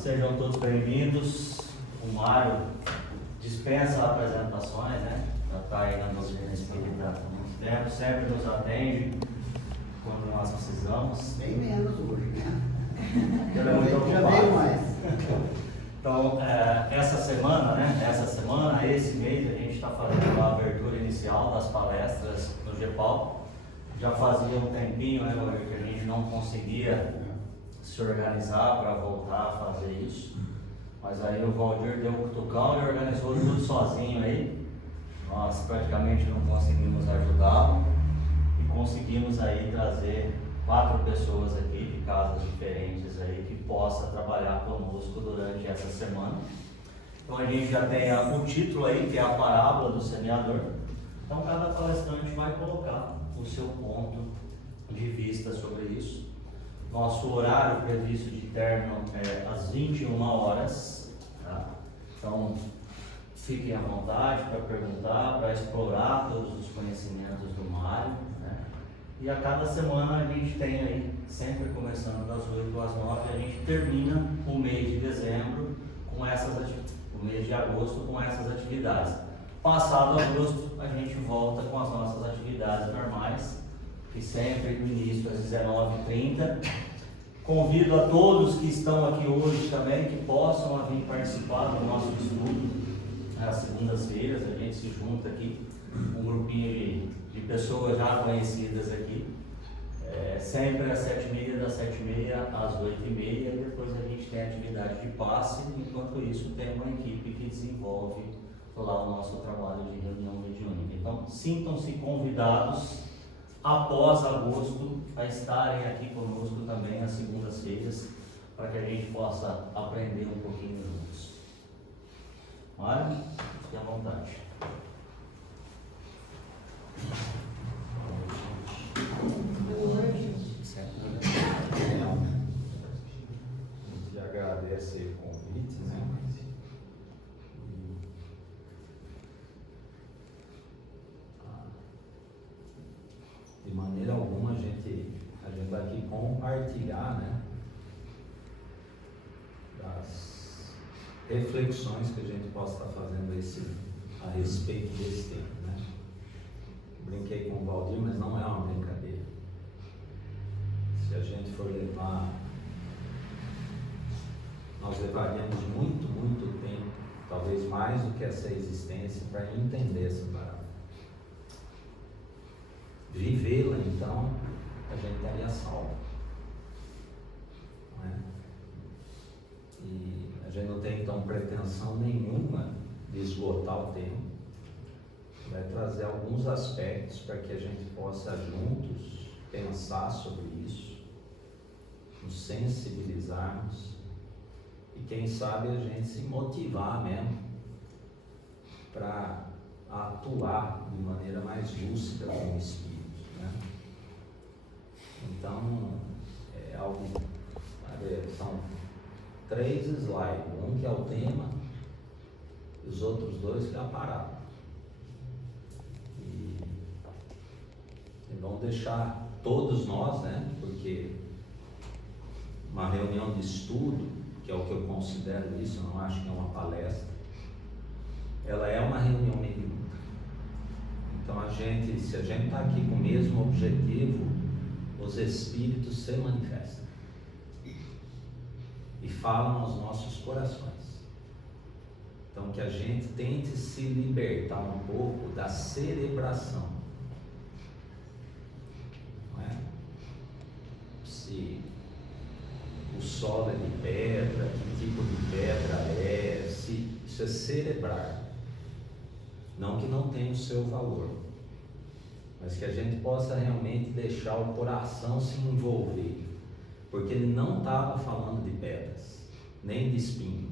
Sejam todos bem-vindos. O Mário dispensa apresentações, né? Já está aí na doutrina espírita há muito tempo, sempre nos atende quando nós precisamos. Bem menos hoje, né? Ele é muito Já ocupado. veio mais. Então, essa semana, esse mês, a gente está fazendo a abertura inicial das palestras no GEPAL. Já fazia um tempinho, né, Valdir, que a gente não conseguia se organizar para voltar a fazer isso. Mas aí o Valdir deu um cutucão e organizou tudo sozinho aí. Nós praticamente não conseguimos ajudá-lo e conseguimos aí trazer 4 pessoas aqui de casas diferentes aí que possa trabalhar conosco durante essa semana. Então a gente já tem o título aí, que é a parábola do semeador. Então cada palestrante vai colocar o seu ponto de vista sobre isso. Nosso horário previsto de término é às 21 horas, tá? Então fiquem à vontade para perguntar, para explorar todos os conhecimentos do Mário, né? E a cada semana a gente tem aí, sempre começando das 8 às 9, a gente termina o mês de dezembro com essas atividades, o mês de agosto com essas atividades. Passado agosto, a gente volta com as nossas atividades normais, que sempre no início às 19h30. Convido a todos que estão aqui hoje também, que possam vir participar do nosso estudo. Às segundas-feiras a gente se junta aqui, um grupinho de pessoas já conhecidas aqui, sempre às 7h30, das 7h30 às 8h30, e depois a gente tem atividade de passe, enquanto isso tem uma equipe que desenvolve lá o nosso trabalho de reunião mediúnica. Então, sintam-se convidados após agosto a estarem aqui conosco também às segundas-feiras, para que a gente possa aprender um pouquinho juntos. Mário, fique à vontade. A gente agradece o convite, né? De maneira alguma a gente vai aqui compartilhar, né, das reflexões que a gente possa estar fazendo a respeito desse tema, né? Brinquei com o Valdir, mas não é uma brincadeira. Se a gente for levar, nós levaríamos muito tempo, talvez mais do que essa existência, para entender essa parábola. Vivê-la, então, a gente estaria salvo, não é? E a gente não tem, então, pretensão nenhuma de esgotar o tema. Vai trazer alguns aspectos para que a gente possa juntos pensar sobre isso, nos sensibilizarmos e quem sabe a gente se motivar mesmo para atuar de maneira mais lúcida com o Espírito, né? Então é algo, são 3 slides, um que é o tema e os outros 2 que é a parábola. E vamos deixar todos nós, né? Porque uma reunião de estudo, que é o que eu considero isso, eu não acho que é uma palestra, ela é uma reunião mediúnica. Então se a gente está aqui com o mesmo objetivo, os espíritos se manifestam e falam aos nossos corações. Então que a gente tente se libertar um pouco da cerebração. Não é? Se o solo é de pedra, que tipo de pedra é, isso é cerebrar. Não que não tenha o seu valor, mas que a gente possa realmente deixar o coração se envolver, porque ele não estava falando de pedras, nem de espinho,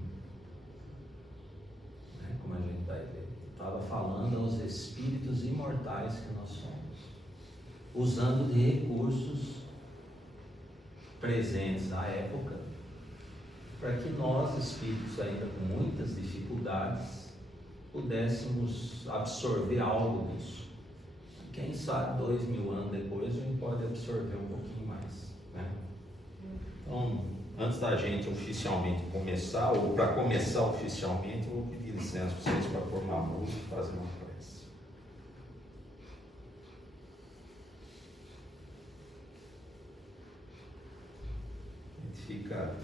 né? Como a gente vai ver, estava falando aos espíritos imortais que nós somos, usando de recursos presentes à época, para que nós, espíritos ainda com muitas dificuldades, pudéssemos absorver algo disso. Quem sabe 2000 anos depois a gente pode absorver um pouquinho mais, né? Então, antes da gente oficialmente começar, ou para começar oficialmente, eu vou pedir licença para vocês para pôr uma música e fazer uma prece. A gente fica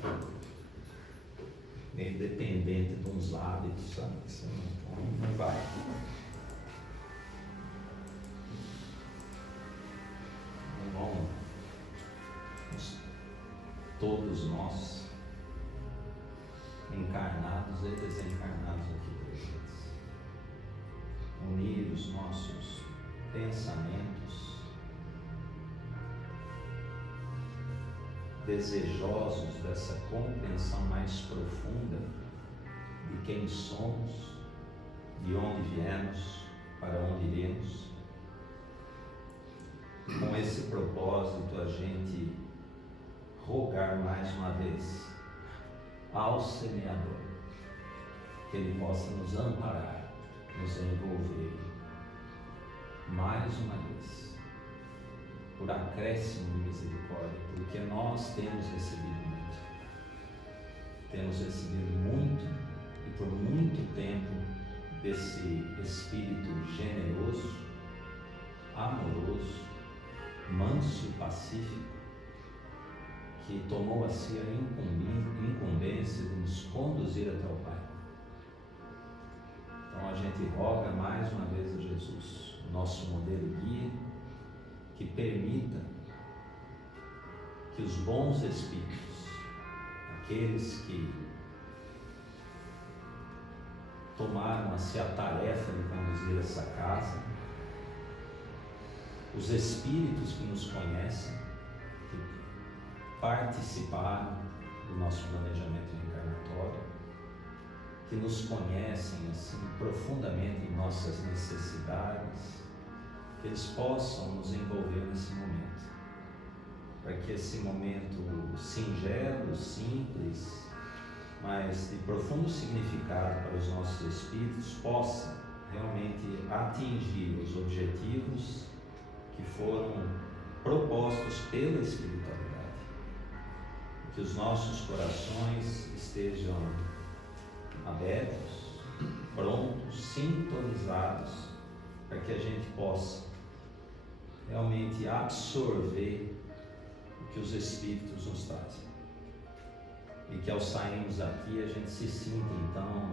meio dependente de uns hábitos, sabe? Isso não vai. Não vamos, todos nós, encarnados e desencarnados aqui presentes, unir os nossos pensamentos, desejosos dessa compreensão mais profunda de quem somos, de onde viemos, para onde iremos. Com esse propósito, a gente rogar mais uma vez ao Semeador que Ele possa nos amparar, nos envolver mais uma vez, por acréscimo de misericórdia, porque nós temos recebido muito. Temos recebido muito e por muito tempo desse Espírito generoso, amoroso, manso e pacífico, que tomou a si a incumbência de nos conduzir até o Pai. Então a gente roga mais uma vez a Jesus, o nosso modelo guia, que permita que os bons espíritos, aqueles que tomaram a si a tarefa de conduzir essa casa, os espíritos que nos conhecem, que participaram do nosso planejamento reencarnatório, que nos conhecem assim profundamente em nossas necessidades, que eles possam nos envolver nesse momento, para que esse momento singelo, simples, mas de profundo significado para os nossos espíritos, possa realmente atingir os objetivos que foram propostos pela espiritualidade, que os nossos corações estejam abertos, prontos, sintonizados, para que a gente possa realmente absorver o que os espíritos nos trazem, e que ao sairmos daqui a gente se sinta então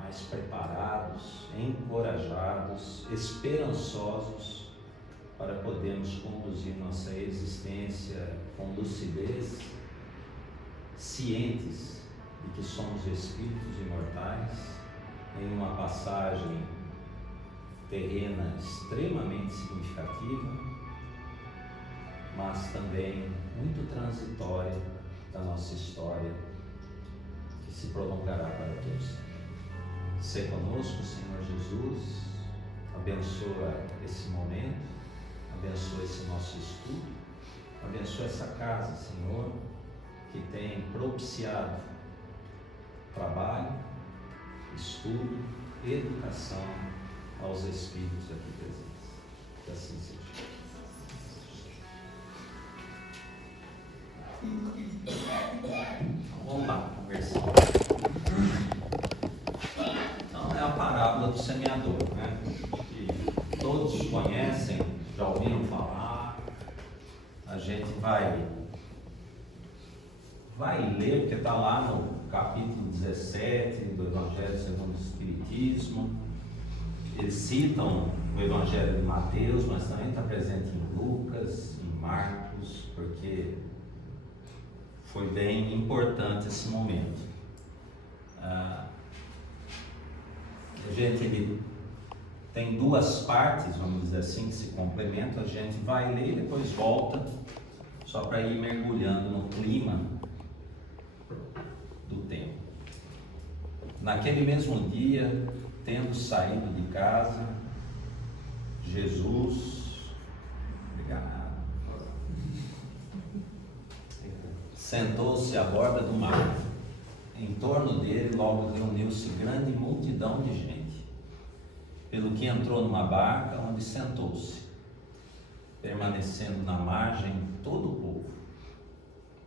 mais preparados, encorajados, esperançosos, para podermos conduzir nossa existência com lucidez, cientes de que somos espíritos imortais, em uma passagem terrena extremamente significativa, mas também muito transitória da nossa história, que se prolongará para todos. Sê conosco, Senhor Jesus, abençoa esse momento, abençoa esse nosso estudo, abençoa essa casa, Senhor, que tem propiciado trabalho, estudo, educação aos espíritos aqui presentes. Que assim seja. Então, vamos lá, conversar. Então, é a parábola do semeador, né? Que todos conhecem, já ouviram falar. A gente vai ler, porque está lá no capítulo 17 do Evangelho segundo o Espiritismo. Eles citam o Evangelho de Mateus, mas também está presente em Lucas, em Marcos, porque foi bem importante esse momento. A gente ele tem duas partes, vamos dizer assim, que se complementam. A gente vai ler e depois volta, só para ir mergulhando no clima do tempo. Naquele mesmo dia, tendo saído de casa, Jesus, sentou-se à borda do mar. Em torno dele logo reuniu-se grande multidão de gente, pelo que entrou numa barca, onde sentou-se, permanecendo na margem todo o povo.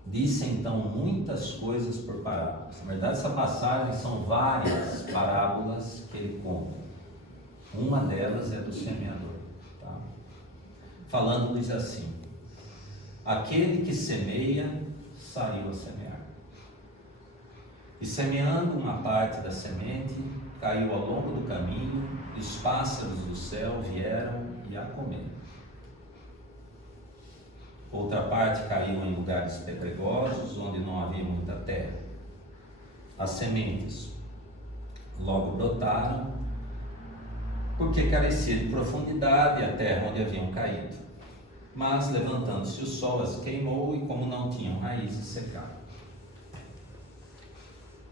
Disse então muitas coisas por parábolas. Na verdade, essa passagem são várias parábolas que ele conta. Uma delas é do semeador. Tá? Falando-lhes assim: aquele que semeia, saiu a semear. E semeando uma parte da semente, caiu ao longo do caminho, e os pássaros do céu vieram e a comeram. Outra parte caiu em lugares pedregosos, onde não havia muita terra. As sementes logo brotaram, porque carecia de profundidade a terra onde haviam caído. Mas, levantando-se o sol, as queimou, e como não tinham raízes, secaram.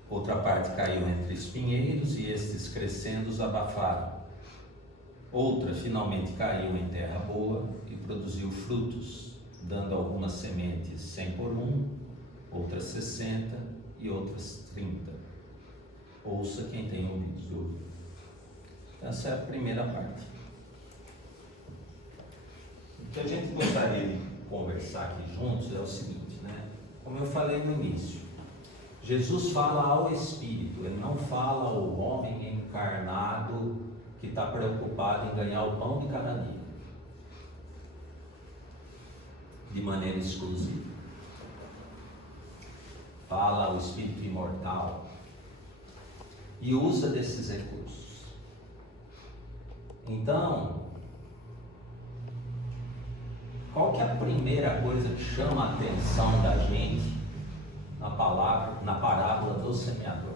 Outra parte caiu entre espinheiros, e estes, crescendo, os abafaram. Outra, finalmente, caiu em terra boa e produziu frutos, dando algumas sementes 100 por 1, outras 60 e outras 30. Ouça quem tem ouvidos de ouvir. Essa é a primeira parte. O que a gente gostaria de conversar aqui juntos é o seguinte, né? Como eu falei no início, Jesus fala ao Espírito, ele não fala ao homem encarnado que está preocupado em ganhar o pão de cada dia, de maneira exclusiva. Fala ao Espírito imortal e usa desses recursos. Então, qual que é a primeira coisa que chama a atenção da gente na parábola do semeador?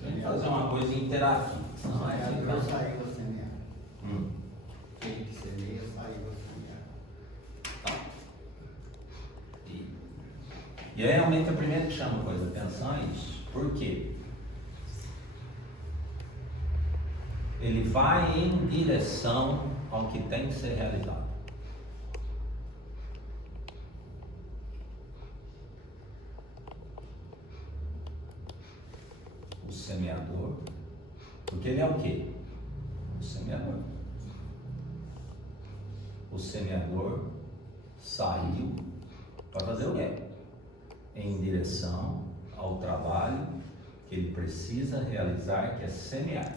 Vamos fazer uma coisa interativa. Não, eu saiu a semear. Quem que semeia, saiu a semear. E é realmente a primeira que chama a coisa a atenção é isso. Por quê? Ele vai em direção ao que tem que ser realizado. O semeador, porque ele é o quê? O semeador. O semeador saiu para fazer o quê? Em direção ao trabalho que ele precisa realizar, que é semear.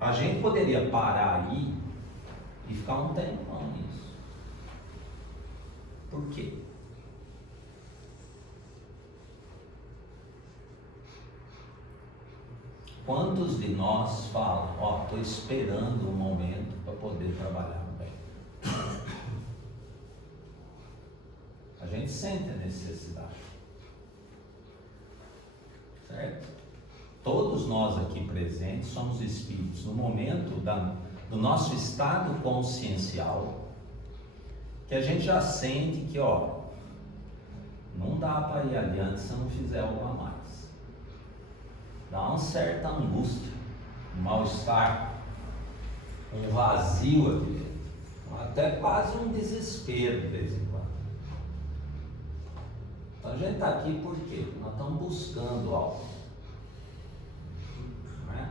A gente poderia parar aí e ficar um tempão nisso. Por quê? Quantos de nós falam, estou esperando um momento para poder trabalhar bem? A gente sente a necessidade. Certo? Todos nós aqui presentes somos espíritos. No momento do nosso estado consciencial, que a gente já sente que, não dá para ir adiante se eu não fizer algo a mais. Dá uma certa angústia, um mal-estar, um vazio aqui dentro, até quase um desespero de vez em quando. Então a gente está aqui por quê? Nós estamos buscando algo. Não é?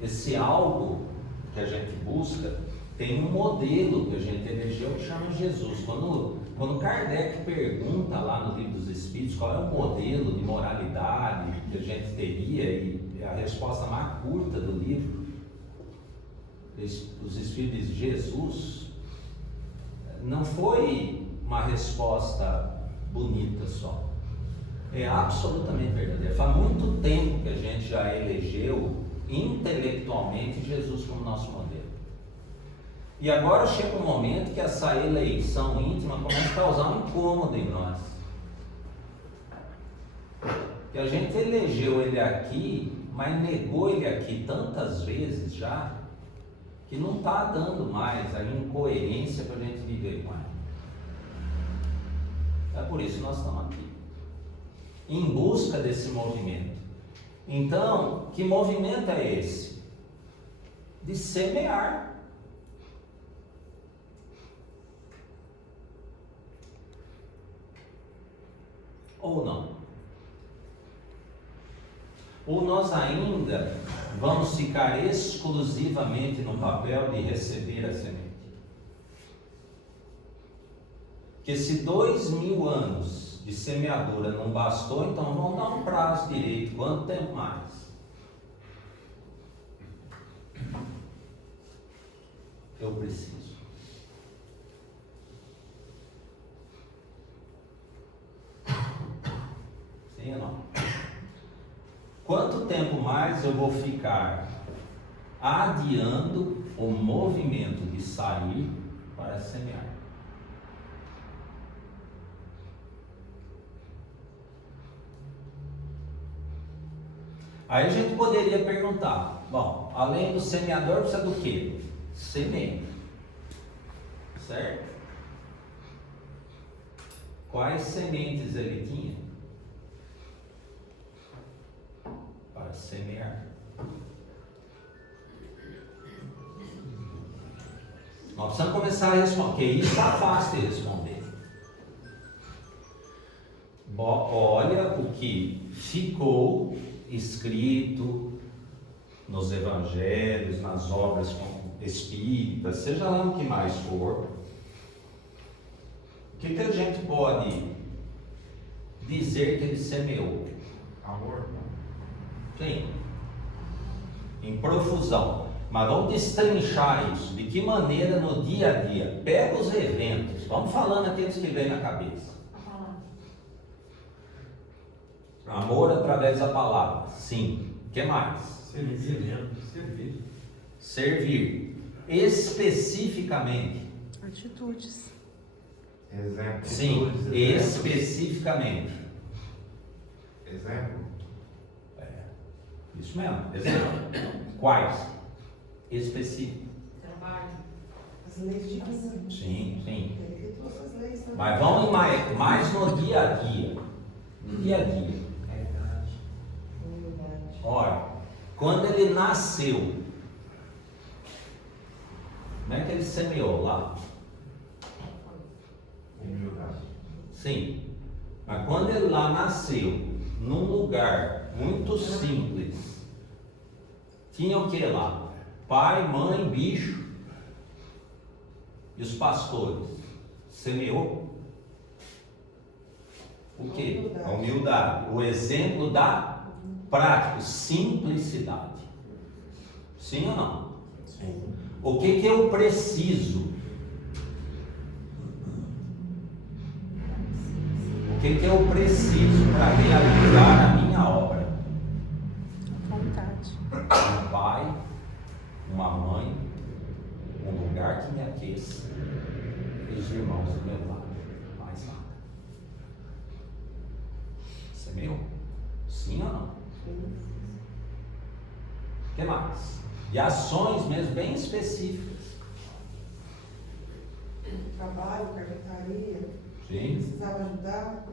Esse algo que a gente busca tem um modelo que a gente elegeu que chama Jesus. Quando Kardec pergunta lá no Livro dos Espíritos qual é o modelo de moralidade que a gente teria, e a resposta mais curta do livro, os Espíritos dizem, Jesus, não foi uma resposta bonita só, é absolutamente verdadeira. Faz muito tempo que a gente já elegeu intelectualmente Jesus como nosso modelo. E agora chega um momento que essa eleição íntima começa a causar um incômodo em nós. Que a gente elegeu ele aqui, mas negou ele aqui tantas vezes já, que não está dando mais a incoerência para a gente viver com ele. É por isso que nós estamos aqui, em busca desse movimento. Então, que movimento é esse? De semear. Ou não? Ou nós ainda vamos ficar exclusivamente no papel de receber a semente? Porque se 2000 anos de semeadura não bastou, então vamos dar um prazo direito. Quanto tempo mais? Eu preciso. Sim ou não? Quanto tempo mais eu vou ficar adiando o movimento de sair para semear? Aí a gente poderia perguntar, bom, além do semeador precisa do quê? Semente, certo? Quais sementes ele tinha para semear? Nós precisamos começar a responder, porque isso está fácil de responder. Olha o que ficou escrito nos evangelhos, nas obras espíritas, seja lá o que mais for. O que a gente pode dizer que ele semeou? Amor. Sim, em profusão. Mas vamos destrinchar isso. De que maneira no dia a dia? Pega os eventos, vamos falando aqueles que vêm na cabeça. Amor através da palavra, sim. O que mais? Servir. Especificamente. Atitudes. Exemplo. Sim, especificamente. Exemplo. Isso mesmo, exemplo. Quais? Específico. Trabalho. As leis divinas. Sim, sim. Ele que trouxe as leis também. Mas vamos mais no dia a dia. No dia a dia. Humildade. Olha, quando ele nasceu, como é que ele semeou lá? Humildade. Sim. Mas quando ele lá nasceu, num lugar muito simples, tinha o que lá? Pai, mãe, bicho e os pastores. Semeou o que? A humildade. O exemplo da prática, simplicidade. Sim ou não? Sim. O que eu preciso? O que eu preciso para realizar a minha obra? Vontade. Um pai, uma mãe, um lugar que me aqueça e os irmãos do meu lado. Mais nada. Isso é meu? Sim ou não? O que mais? E ações mesmo bem específicas. Trabalho, carpintaria. Sim. Precisava ajudar.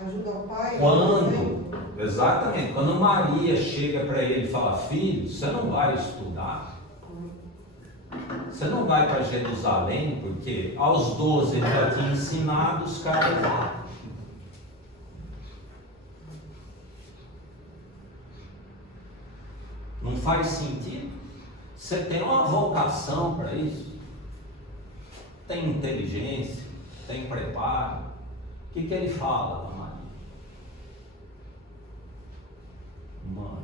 Ajuda ao pai. Quando, exatamente, quando Maria chega para ele e fala: filho, você não vai estudar, você não vai para Jerusalém, porque aos 12 ele já tinha ensinado os caras lá. Não faz sentido? Você tem uma vocação para isso? Tem inteligência? Tem preparo? O que ele fala para Maria? Mãe,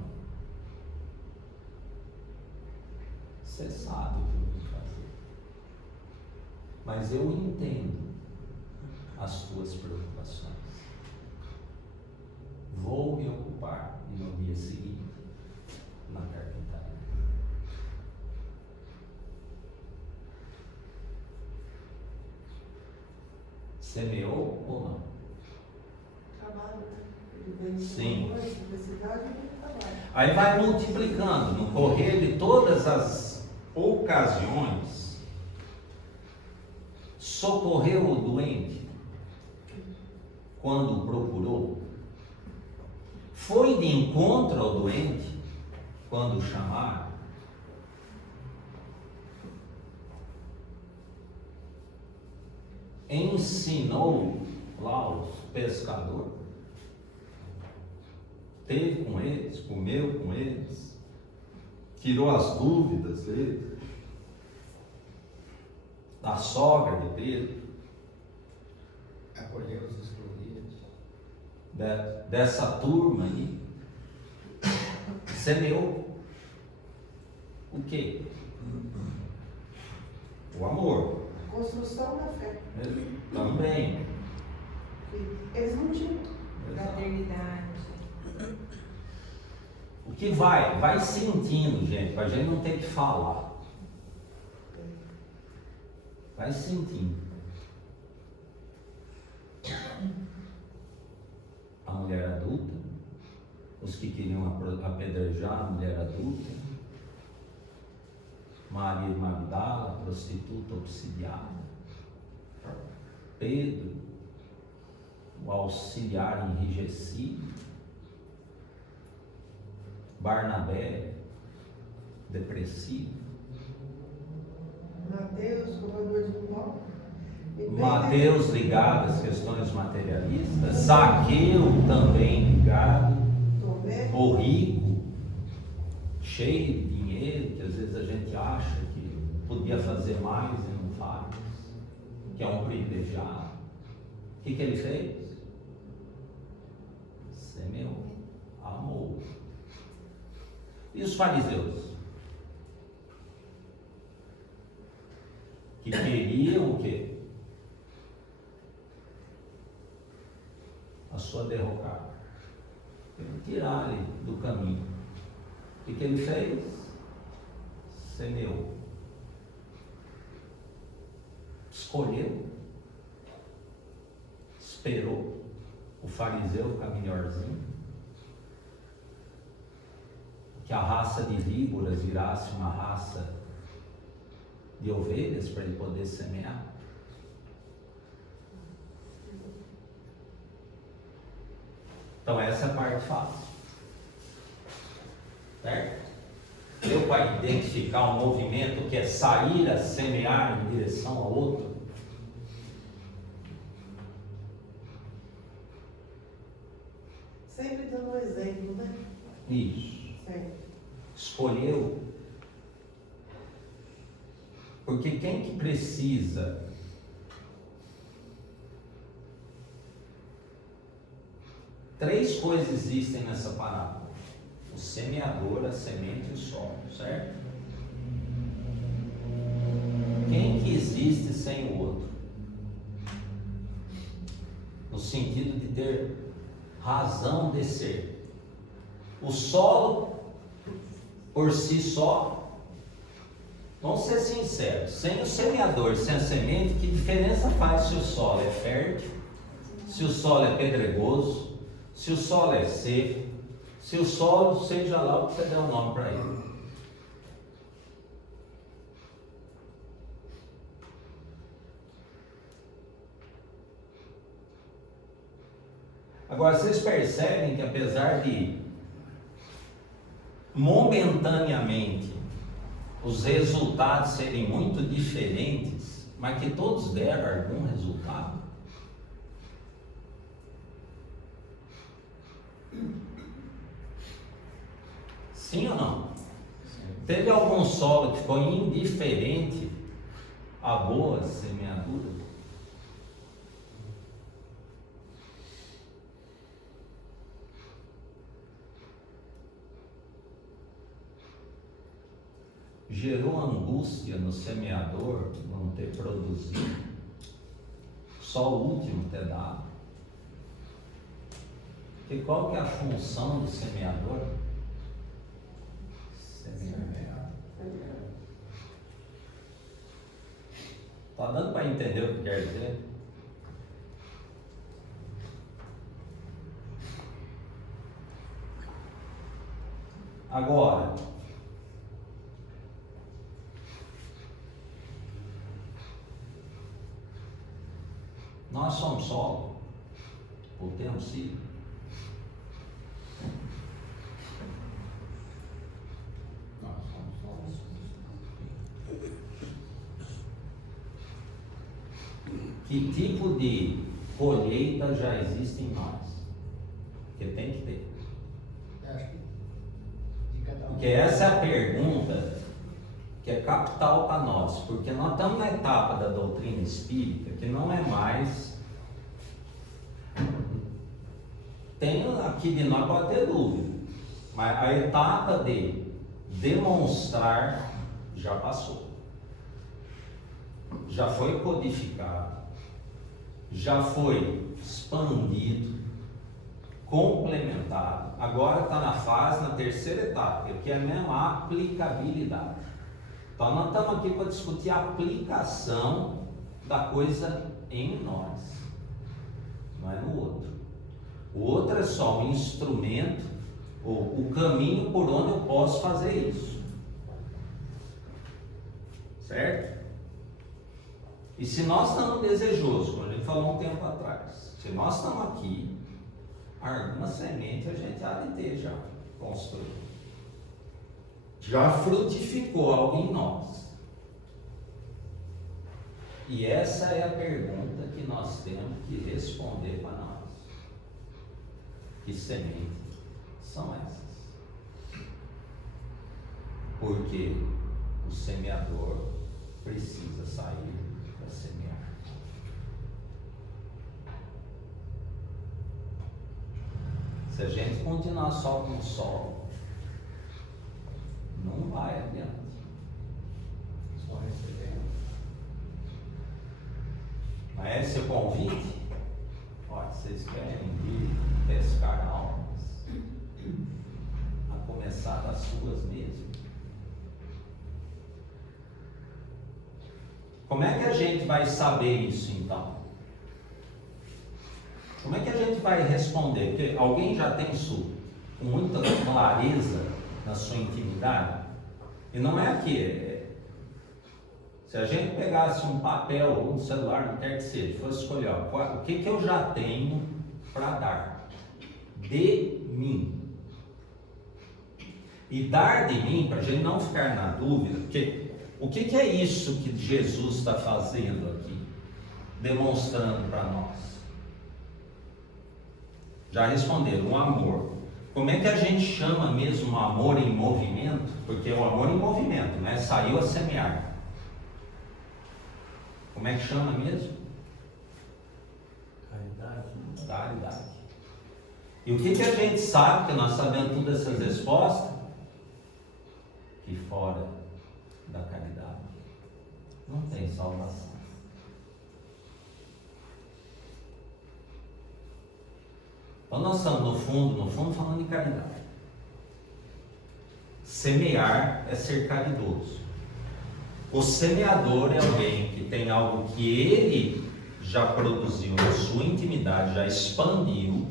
você sabe o que eu vou fazer, mas eu entendo as tuas preocupações. Vou me ocupar e no dia seguinte na carpintaria. Semeou ou não? Trabalho, né? Ele vem com Sim. amor, simplicidade e ele trabalha. Aí vai multiplicando no correr de todas as ocasiões. Socorreu o doente quando o procurou. Foi de encontro ao doente quando o chamaram. Ensinou lá os pescadores. teve com eles, comeu com eles, tirou as dúvidas deles, da sogra de Pedro, Acolheu os excluídos. dessa turma aí, semeou o quê? O amor. Construção da fé. Também. Eles não tinham. Fraternidade. O que vai sentindo, gente, para a gente não ter que falar. Vai sentindo. A mulher adulta, os que queriam apedrejar a mulher adulta, Maria de Magdala, prostituta obsidiada, Pedro, o auxiliar enrijecido, Barnabé, depressivo, Mateus, roubador de pó. Mateus ligado às questões materialistas, Zaqueu também ligado, Tomé. o rico, cheio de dinheiro, que às vezes a gente acha que podia fazer mais e não faz, que é um privilegiado. O que ele fez? Semeou, amou. E os fariseus? Que queriam o quê? A sua derrocada. Tirar ele do caminho. O que ele fez? Semeou. Escolheu. Esperou o fariseu ficar melhorzinho. Que a raça de víboras virasse uma raça de ovelhas para ele poder semear. Então essa é a parte fácil. Certo? Deu para identificar um movimento que é sair a semear em direção ao outro? Sempre dando um exemplo, né? Isso. Sempre. Escolheu. Porque quem que precisa três coisas existem nessa parábola: o semeador, a semente e o solo, certo? Quem que existe sem o outro? No sentido de ter razão de ser. O solo por si só, vamos ser sinceros, sem o semeador, sem a semente, que diferença faz se o solo é fértil, se o solo é pedregoso, se o solo é seco, se o solo, seja lá o que você der o nome para ele. Agora, vocês percebem que apesar de momentaneamente os resultados serem muito diferentes, mas que todos deram algum resultado? Sim ou não? Teve algum solo que ficou indiferente a boa semeadura? Gerou angústia no semeador não ter produzido, só o último ter dado. E qual que é a função do semeador? Semear. Está dando para entender o que quer dizer? Agora, nós somos solo, ou temos sido. Nós somos só. Que tipo de colheita já existe em nós? Que tem que ter. Porque essa é a pergunta que é capital para nós, porque nós estamos na etapa da doutrina espírita que não é mais. Tem aqui de nós pode ter dúvida, mas a etapa de demonstrar já passou, já foi codificado, já foi expandido, complementado. Agora está na fase, na terceira etapa, que é mesmo a aplicabilidade. Então nós estamos aqui para discutir a aplicação da coisa em nós, não é no outro. O outro é só um instrumento, ou o caminho por onde eu posso fazer isso. Certo? E se nós estamos desejosos, como a gente falou um tempo atrás, se nós estamos aqui, alguma semente a gente há de ter já construído. Já frutificou algo em nós. E essa é a pergunta que nós temos que responder para nós. Que sementes são essas? Porque o semeador precisa sair para semear. Se a gente continuar só com o sol, não vai adiante. Só recebendo. Mas esse é o convite. Olha, vocês querem vir pescar almas, a começar das suas mesmo. Como é que a gente vai saber isso então? Como é que a gente vai responder? Porque alguém já tem isso com muita clareza na sua intimidade? E não é aqui. Se a gente pegasse um papel ou um celular, não quer que seja, fosse escolher o que eu já tenho para dar de mim. E dar de mim, para a gente não ficar na dúvida, porque o que é isso que Jesus está fazendo aqui, demonstrando para nós? Já responderam, o amor. Como é que a gente chama mesmo o amor em movimento? Porque o amor em movimento, né? Saiu a semear. Como é que chama mesmo? Caridade. Caridade. E o que a gente sabe, que nós sabemos todas essas respostas? Que fora da caridade não tem salvação. Então nós estamos no fundo falando de caridade. Semear é ser caridoso. O semeador é alguém que tem algo que ele já produziu na sua intimidade, já expandiu,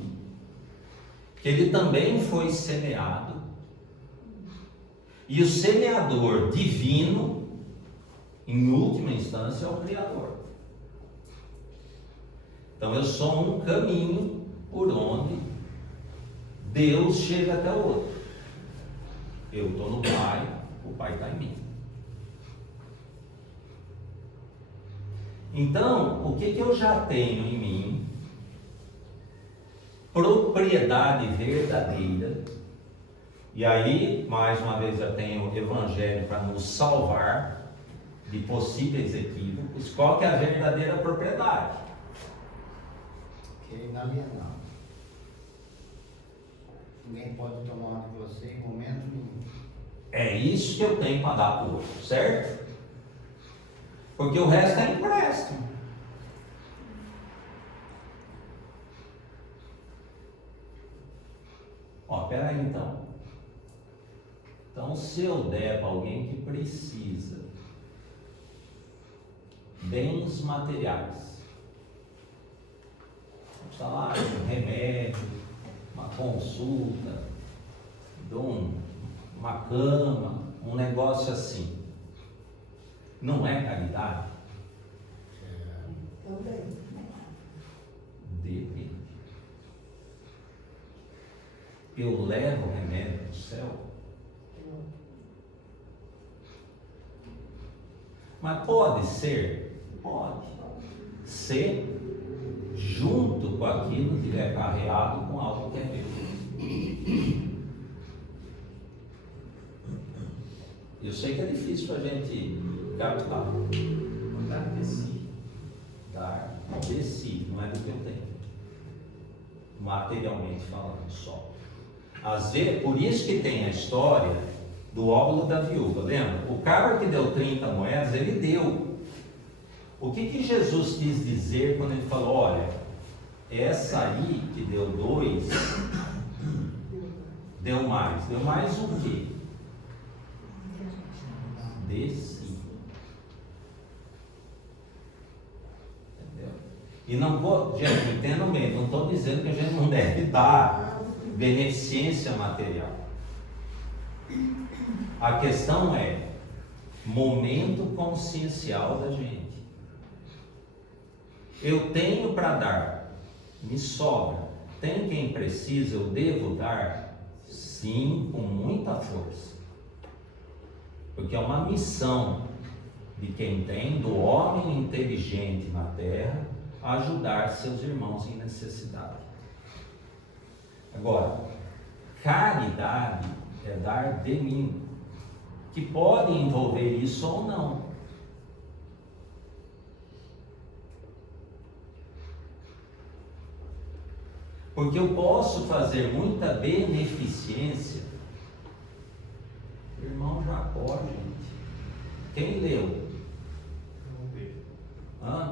que ele também foi semeado. E o semeador divino, em última instância, é o Criador. Então eu sou um caminho por onde Deus chega até o outro. Eu estou no Pai, o Pai está em mim. Então, o que eu já tenho em mim? Propriedade verdadeira. E aí, mais uma vez, eu tenho o Evangelho para nos salvar de possíveis equívocos. Qual que é a verdadeira propriedade? Que é inalienável. Ninguém pode tomar de você em momento nenhum. É isso que eu tenho para dar para o outro, certo? Porque o resto é empréstimo. Ó, peraí então. Então, se eu der para alguém que precisa bens materiais, um salário, um remédio, uma consulta, uma cama, um negócio assim, não é caridade? Também. Depende. Eu levo o remédio para o céu? Mas pode ser? Pode. Se junto com aquilo tiver carreado com algo que é meu. Eu sei que é difícil para a gente captar. Dar de si. Dar de si, não é do que eu tenho. Materialmente falando só. Às vezes, por isso que tem a história do óbolo da viúva, lembra? O cara que deu 30 moedas, ele deu. O que Jesus quis dizer quando ele falou, olha, essa aí que deu 2, deu mais. Deu mais o quê? De si. Entendeu? E não vou, gente, entendam bem, não estou dizendo que a gente não deve dar beneficência material. A questão é momento consciencial da gente. Eu tenho para dar, me sobra. Tem quem precisa, eu devo dar? Sim, com muita força. Porque é uma missão de quem tem, do homem inteligente na terra, ajudar seus irmãos em necessidade. Agora, caridade é dar de mim, que pode envolver isso ou não. Porque eu posso fazer muita beneficência. Irmão Jacó, gente. Quem leu?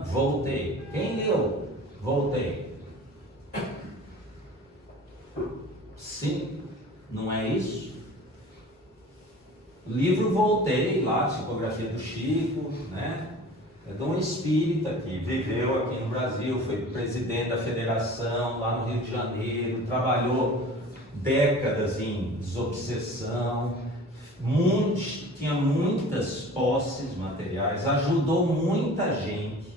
Voltei. Quem leu? Voltei. Sim, não é isso? O livro Voltei, lá, psicografia do Chico, né? É de um espírita que viveu aqui no Brasil, foi presidente da federação lá no Rio de Janeiro, trabalhou décadas em desobsessão, tinha muitas posses materiais, ajudou muita gente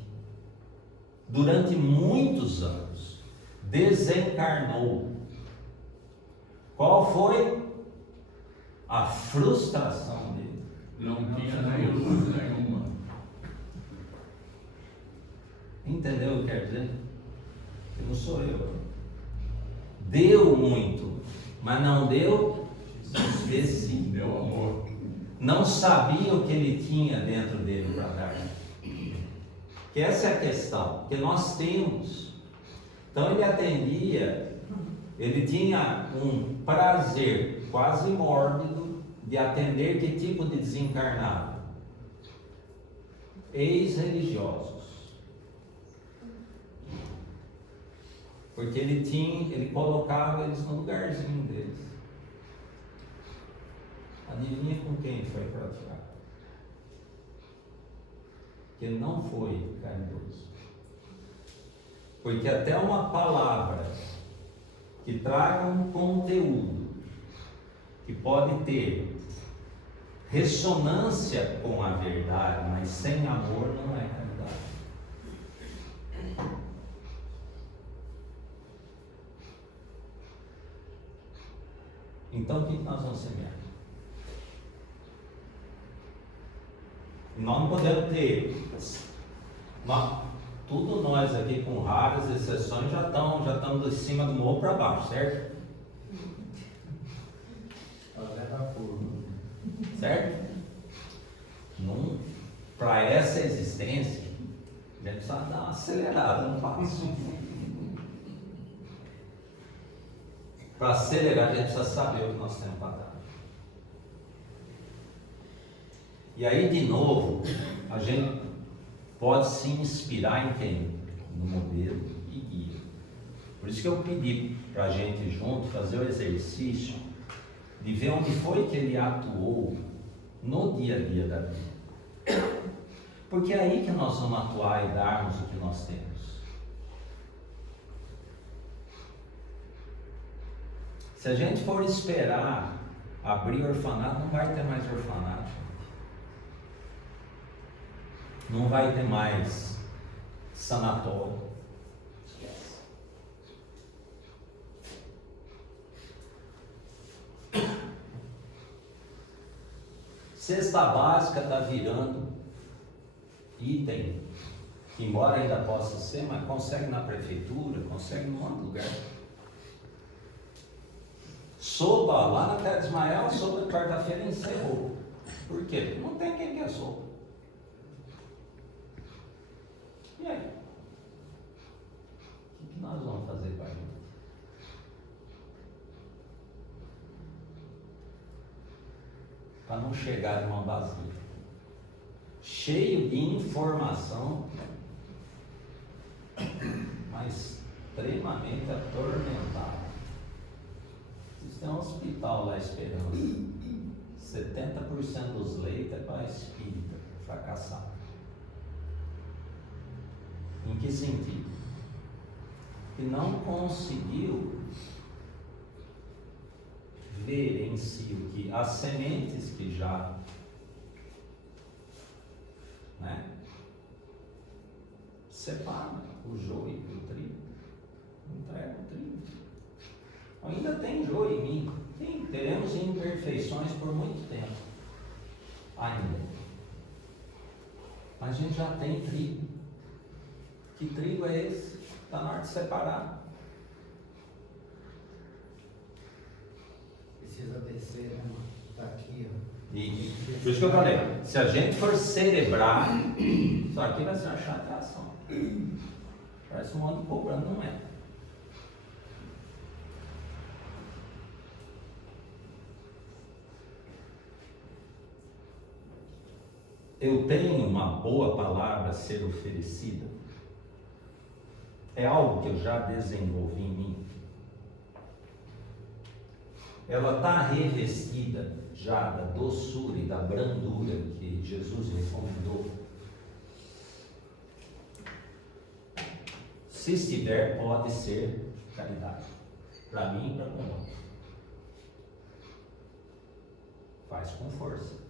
durante muitos anos, desencarnou. Qual foi a frustração dele? Não tinha nenhuma. Entendeu o que quer dizer? Que não sou eu. Deu muito, mas não deu de si. Deu amor. Não sabia o que ele tinha dentro dele para dar. Que essa é a questão, que nós temos. Então ele atendia, ele tinha um prazer quase mórbido de atender que tipo de desencarnado? Ex-religiosos. Porque ele colocava eles no lugarzinho deles. Adivinha com quem foi praticar? Que ele não foi caridoso. Porque até uma palavra que traga um conteúdo que pode ter ressonância com a verdade, mas sem amor não é caridade. Então o que nós vamos semear? Nós não podemos ter. Tudo nós aqui, com raras exceções, já estamos de cima do morro para baixo, certo? Certo? Para essa existência, a gente precisa dar uma acelerada no passo. Para acelerar, a gente precisa saber o que nós temos para dar. E aí, de novo, a gente pode se inspirar em quem? No modelo e guia. Por isso que eu pedi para a gente junto fazer o exercício de ver onde foi que ele atuou no dia a dia da vida. Porque é aí que nós vamos atuar e darmos o que nós temos. Se a gente for esperar abrir orfanato, não vai ter mais orfanato, gente. Não vai ter mais sanatório. Esquece. Cesta básica está virando item, que embora ainda possa ser, mas consegue na prefeitura, consegue em um outro lugar. Sopa, lá na Terra de Ismael, sopa de quarta-feira encerrou. Por quê? Porque não tem quem quer sopa. E aí? O que nós vamos fazer com a gente? Para não chegar numa vazia. Cheio de informação, mas extremamente atormentado. Existe um hospital lá esperando. 70% dos leitos é para espírita, fracassado. Em que sentido? Que não conseguiu ver em si o que as sementes que já, né, separam o joio do trigo, entrega o trigo. Ainda tem joio em mim. Sim, teremos imperfeições por muito tempo. Ainda. Mas a gente já tem trigo. Que trigo é esse? Está na hora de separar. Precisa descer, né? Tá aqui, ó. E por isso que eu falei, se a gente for celebrar, isso aqui vai ser uma chateação. Parece um ano cobrando, não é? Eu tenho uma boa palavra a ser oferecida. É algo que eu já desenvolvi em mim. Ela está revestida já da doçura e da brandura que Jesus recomendou. Se estiver, pode ser caridade. Para mim e para o outro. Faz com força.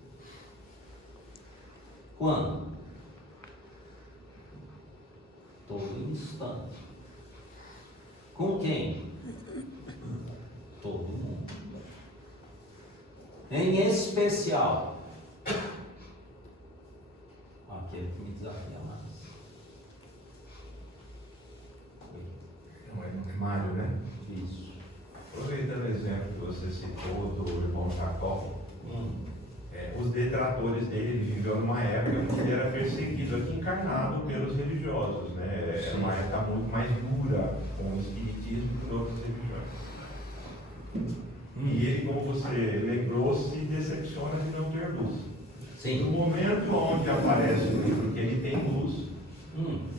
Quando? Todo instante. Com quem? Todo mundo. Em especial, aquele que me desafia mais. Não é primário, né? Isso. Aproveitando o exemplo que você citou do irmão Jacó, os detratores dele, ele viveu numa época em que ele era perseguido aqui encarnado pelos religiosos, né? Era uma época muito mais dura com o espiritismo que com outras religiões. E ele, como você lembrou, se decepciona de não ter luz. Sim. No momento onde aparece o livro que ele tem luz,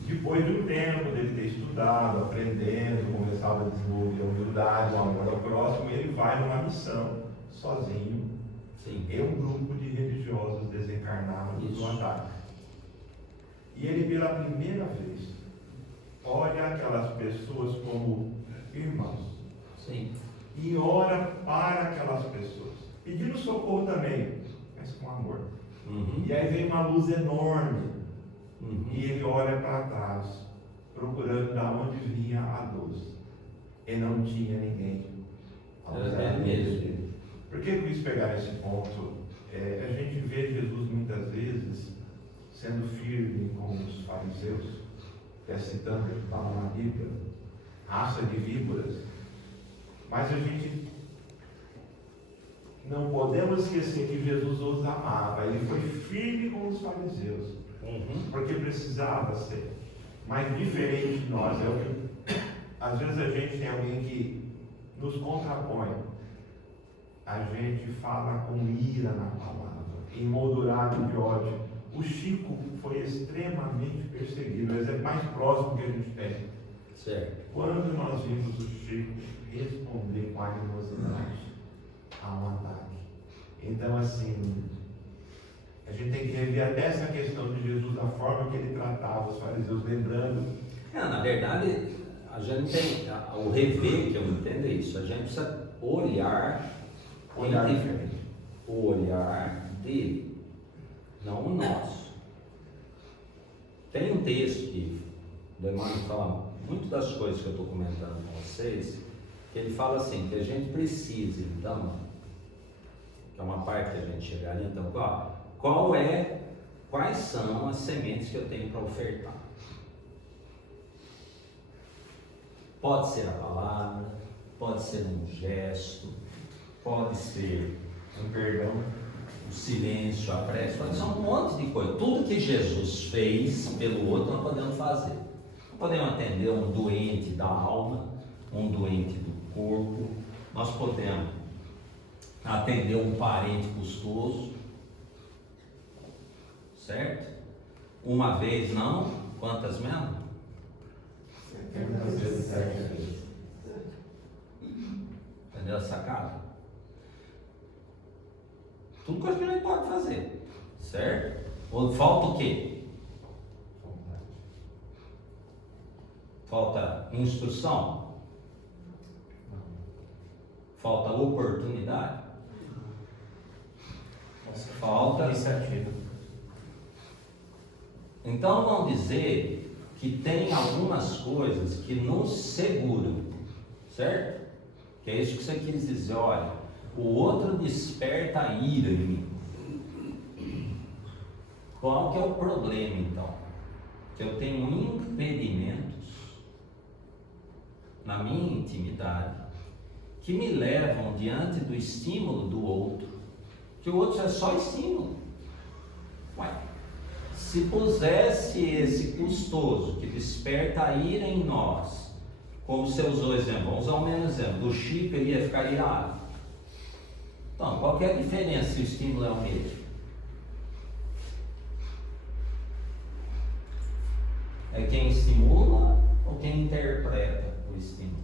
depois de um tempo dele ter estudado, aprendendo, começava a desenvolver a humildade, o amor ao próximo, ele vai numa missão, sozinho. Sim. E um grupo de religiosos desencarnados do ataque. E ele, pela primeira vez, olha aquelas pessoas como irmãos. Sim. E ora para aquelas pessoas, pedindo socorro também, mas com amor. E aí vem uma luz enorme, e ele olha para trás, procurando da onde vinha a luz, e não tinha ninguém. Por que eu quis pegar esse ponto? A gente vê Jesus muitas vezes sendo firme com os fariseus, citando que fala na Bíblia, raça de víboras. Mas a gente não podemos esquecer que Jesus os amava. Ele foi firme com os fariseus, porque precisava ser. Mas diferente de nós, é o que às vezes a gente tem alguém que nos contrapõe. A gente fala com ira na palavra, emoldurado de ódio. O Chico foi extremamente perseguido, o exemplo mais próximo que a gente tem. Certo. Quando nós vimos o Chico responder com animosidade a um ataque. Então, assim, a gente tem que rever até essa questão de Jesus, a forma que ele tratava os fariseus, lembrando. Na verdade, a gente tem, o rever que eu entendo é isso, a gente precisa olhar diferente. O olhar dele, não o nosso. Tem um texto que o Emmanuel fala muito das coisas que eu estou comentando com vocês, que ele fala assim, que a gente precisa, então, que é uma parte que a gente chegaria, então, quais são as sementes que eu tenho para ofertar? Pode ser a palavra, pode ser um gesto, pode ser Um perdão. o silêncio, a prece, pode ser um monte de coisa. Tudo que Jesus fez pelo outro nós podemos fazer. Podemos atender um doente da alma, um doente do corpo, nós podemos atender um parente custoso, certo? Uma vez não, quantas mesmo? 70 vezes 7. Entendeu a sacada? Tudo coisa que a gente pode fazer, certo? Ou falta o quê? Falta instrução? Falta oportunidade? Falta iniciativa. Então vamos dizer que tem algumas coisas que nos seguram, certo? Que é isso que você quis dizer, olha, o outro desperta a ira em mim. Qual que é o problema então? Que eu tenho impedimentos na minha intimidade que me levam diante do estímulo do outro, que o outro é só estímulo. Ué, se pusesse esse custoso que desperta a ira em nós, como você usou o exemplo, vamos usar o mesmo exemplo, do Chico, ele ia ficar irado. Então, qual que é a diferença se o estímulo é o mesmo? É quem estimula ou quem interpreta o estímulo?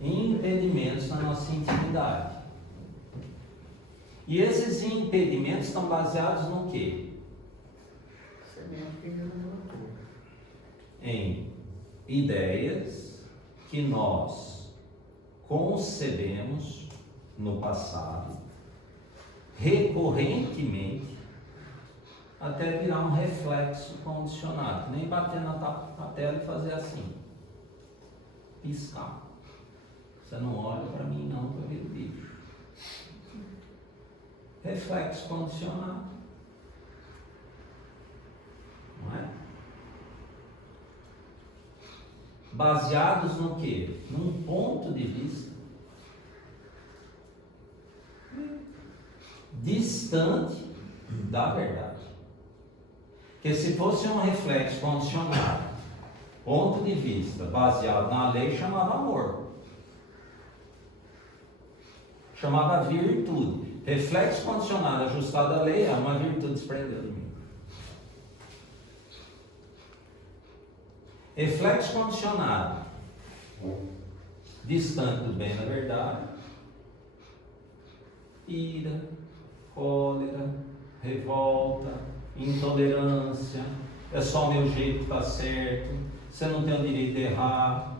Impedimentos na nossa intimidade. E esses impedimentos estão baseados no quê? Semente que ainda não brotou. Em ideias que nós concebemos no passado, recorrentemente, até virar um reflexo condicionado, que nem bater na tela e fazer assim, piscar. Você não olha para mim não, que eu viro bicho. Reflexo condicionado, não é? Baseados no quê? Num ponto de vista distante da verdade. Porque se fosse um reflexo condicionado, ponto de vista baseado na lei, chamava amor, chamava virtude. Reflexo condicionado ajustado à lei é uma virtude desprendeu de mim. Reflexo condicionado distante do bem e da verdade, ira, cólera, revolta, intolerância, é só o meu jeito que está certo, você não tem o direito de errar,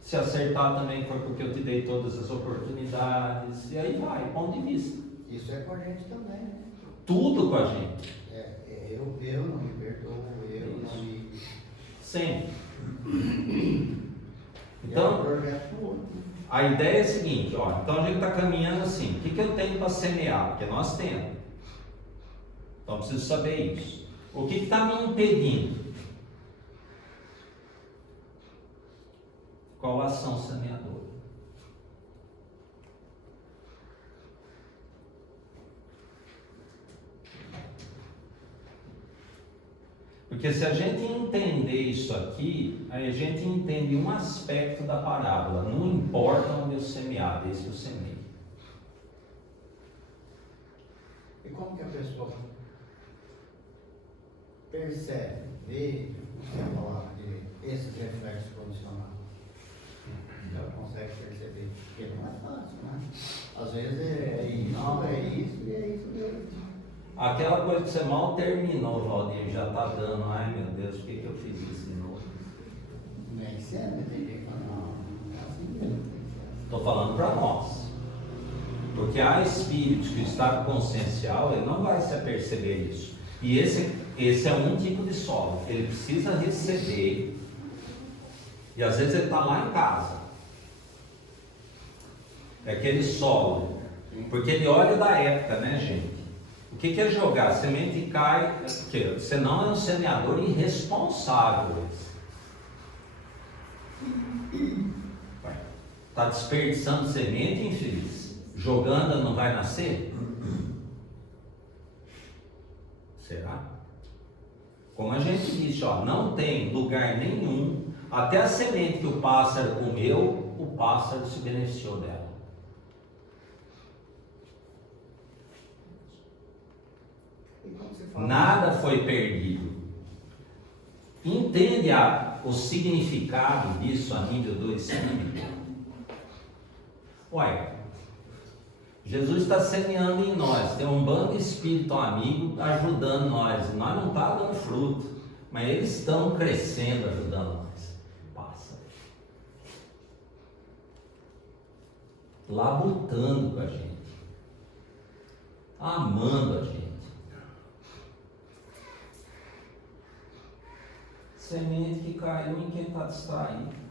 se acertar também foi porque eu te dei todas as oportunidades, e aí vai, ponto de vista. Isso é com a gente também, né? Tudo com a gente. Eu não me perdoo, eu não me... Sempre. Então, Então, projeto pro outro. a ideia é a seguinte, ó, então a gente está caminhando assim, o que eu tenho para semear? Porque nós temos. Então eu preciso saber isso. O que está me impedindo? Qual a ação semeadora? Porque se a gente entender isso aqui, aí a gente entende um aspecto da parábola. Não importa onde eu semear, desde que eu semeio. E como que a pessoa percebe, vê, você falar de esses reflexos condicionados? Ela consegue perceber, porque não é fácil, né? Às vezes não, é isso e é isso mesmo. Aquela coisa que você mal terminou, Valdir, já está dando, ai meu Deus, por que eu fiz isso de novo? Nem sempre tem gente que fala, não é assim mesmo, tem que ser assim. Estou falando para nós. Porque há espíritos que o estado consciencial, ele não vai se aperceber isso. E esse é um tipo de solo. Ele precisa receber. E às vezes ele está lá em casa. É aquele solo. Porque ele olha da época, né, gente? O que é jogar? Semente cai. Porque você não é um semeador irresponsável. Está desperdiçando semente, infeliz? Jogando não vai nascer? Será? Como a gente disse, ó, não tem lugar nenhum, até a semente que o pássaro comeu, o pássaro se beneficiou dela. E quando você fala- Nada foi perdido. Entende o significado disso a nível do Espírito? Ué, Jesus está semeando em nós, tem um bando de espírito amigo ajudando nós. Nós não estamos dando fruto, mas eles estão crescendo, ajudando nós. Passa. Labutando com a gente, amando a gente. Semente que caiu em quem está distraído.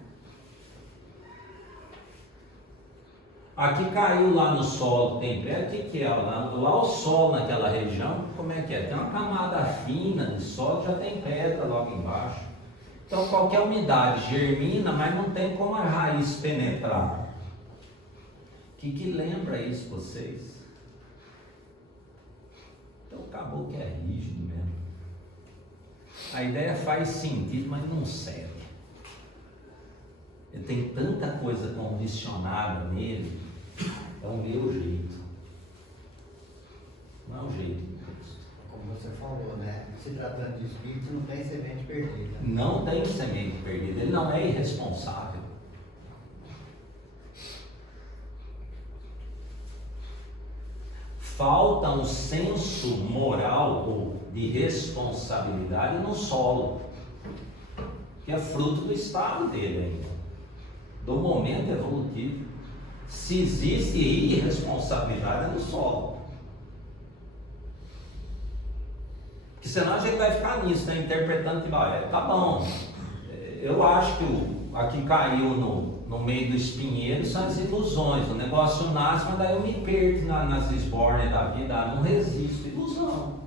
Aqui caiu lá no solo, tem pé, o que é? Lá o solo naquela região, como é que é? Tem uma camada fina de solo, já tem pedra logo embaixo. Então qualquer umidade germina, mas não tem como a raiz penetrar. O que lembra isso vocês? Então acabou que é rígido mesmo. A ideia faz sentido, mas não serve. Ele tem tanta coisa condicionada nele, é o meu jeito. Não é o jeito de Cristo. Como você falou, né? Se tratando de espírito, não tem semente perdida. Não tem semente perdida, ele não é irresponsável. Falta um senso moral ou de responsabilidade no solo, que é fruto do estado dele ainda, do momento evolutivo. Se existe irresponsabilidade no solo, porque senão a gente vai ficar nisso, né? Interpretando que tá bom, eu acho que aqui caiu no meio do espinheiro são as ilusões, o negócio nasce, mas daí eu me perco nas esbórnias da vida, não resisto, ilusão.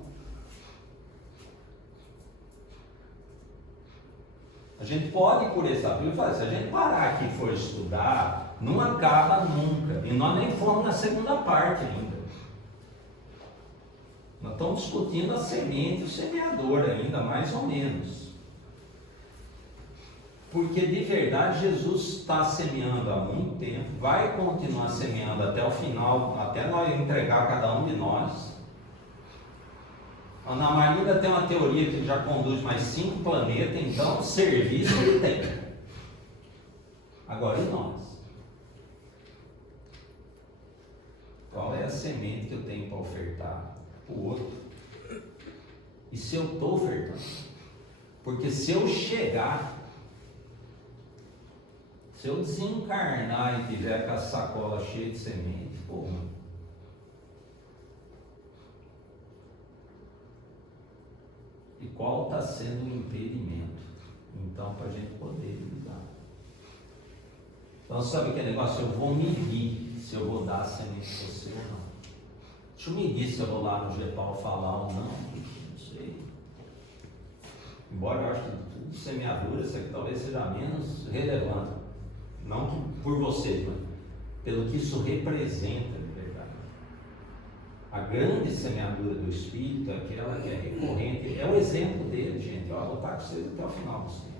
A gente pode, por essa Bíblia, se a gente parar aqui e for estudar, não acaba nunca. E nós nem fomos na segunda parte ainda. Nós estamos discutindo a semente e o semeador ainda, mais ou menos. Porque de verdade Jesus está semeando há muito tempo, vai continuar semeando até o final, até nós entregar cada um de nós. A Ana Maria tem uma teoria que já conduz mais 5 planetas, então serviço ele tem. Agora e nós? Qual é a semente que eu tenho para ofertar para o outro? E se eu estou ofertando? Porque se eu chegar, se eu desencarnar e tiver com a sacola cheia de semente, porra. E qual está sendo o impedimento? Então, para a gente poder lidar. Então, sabe aquele negócio? Eu vou medir se eu vou dar a semente para você ou não. Deixa eu medir se eu vou lá no GEPAL falar ou não. Não sei. Embora eu acho que tudo semeadura, isso aqui talvez seja menos relevante. Não por você, mas pelo que isso representa de verdade. A grande semeadura do Espírito é aquela que é recorrente. É o exemplo dele, gente. Eu vou estar com vocês até o final dos tempos.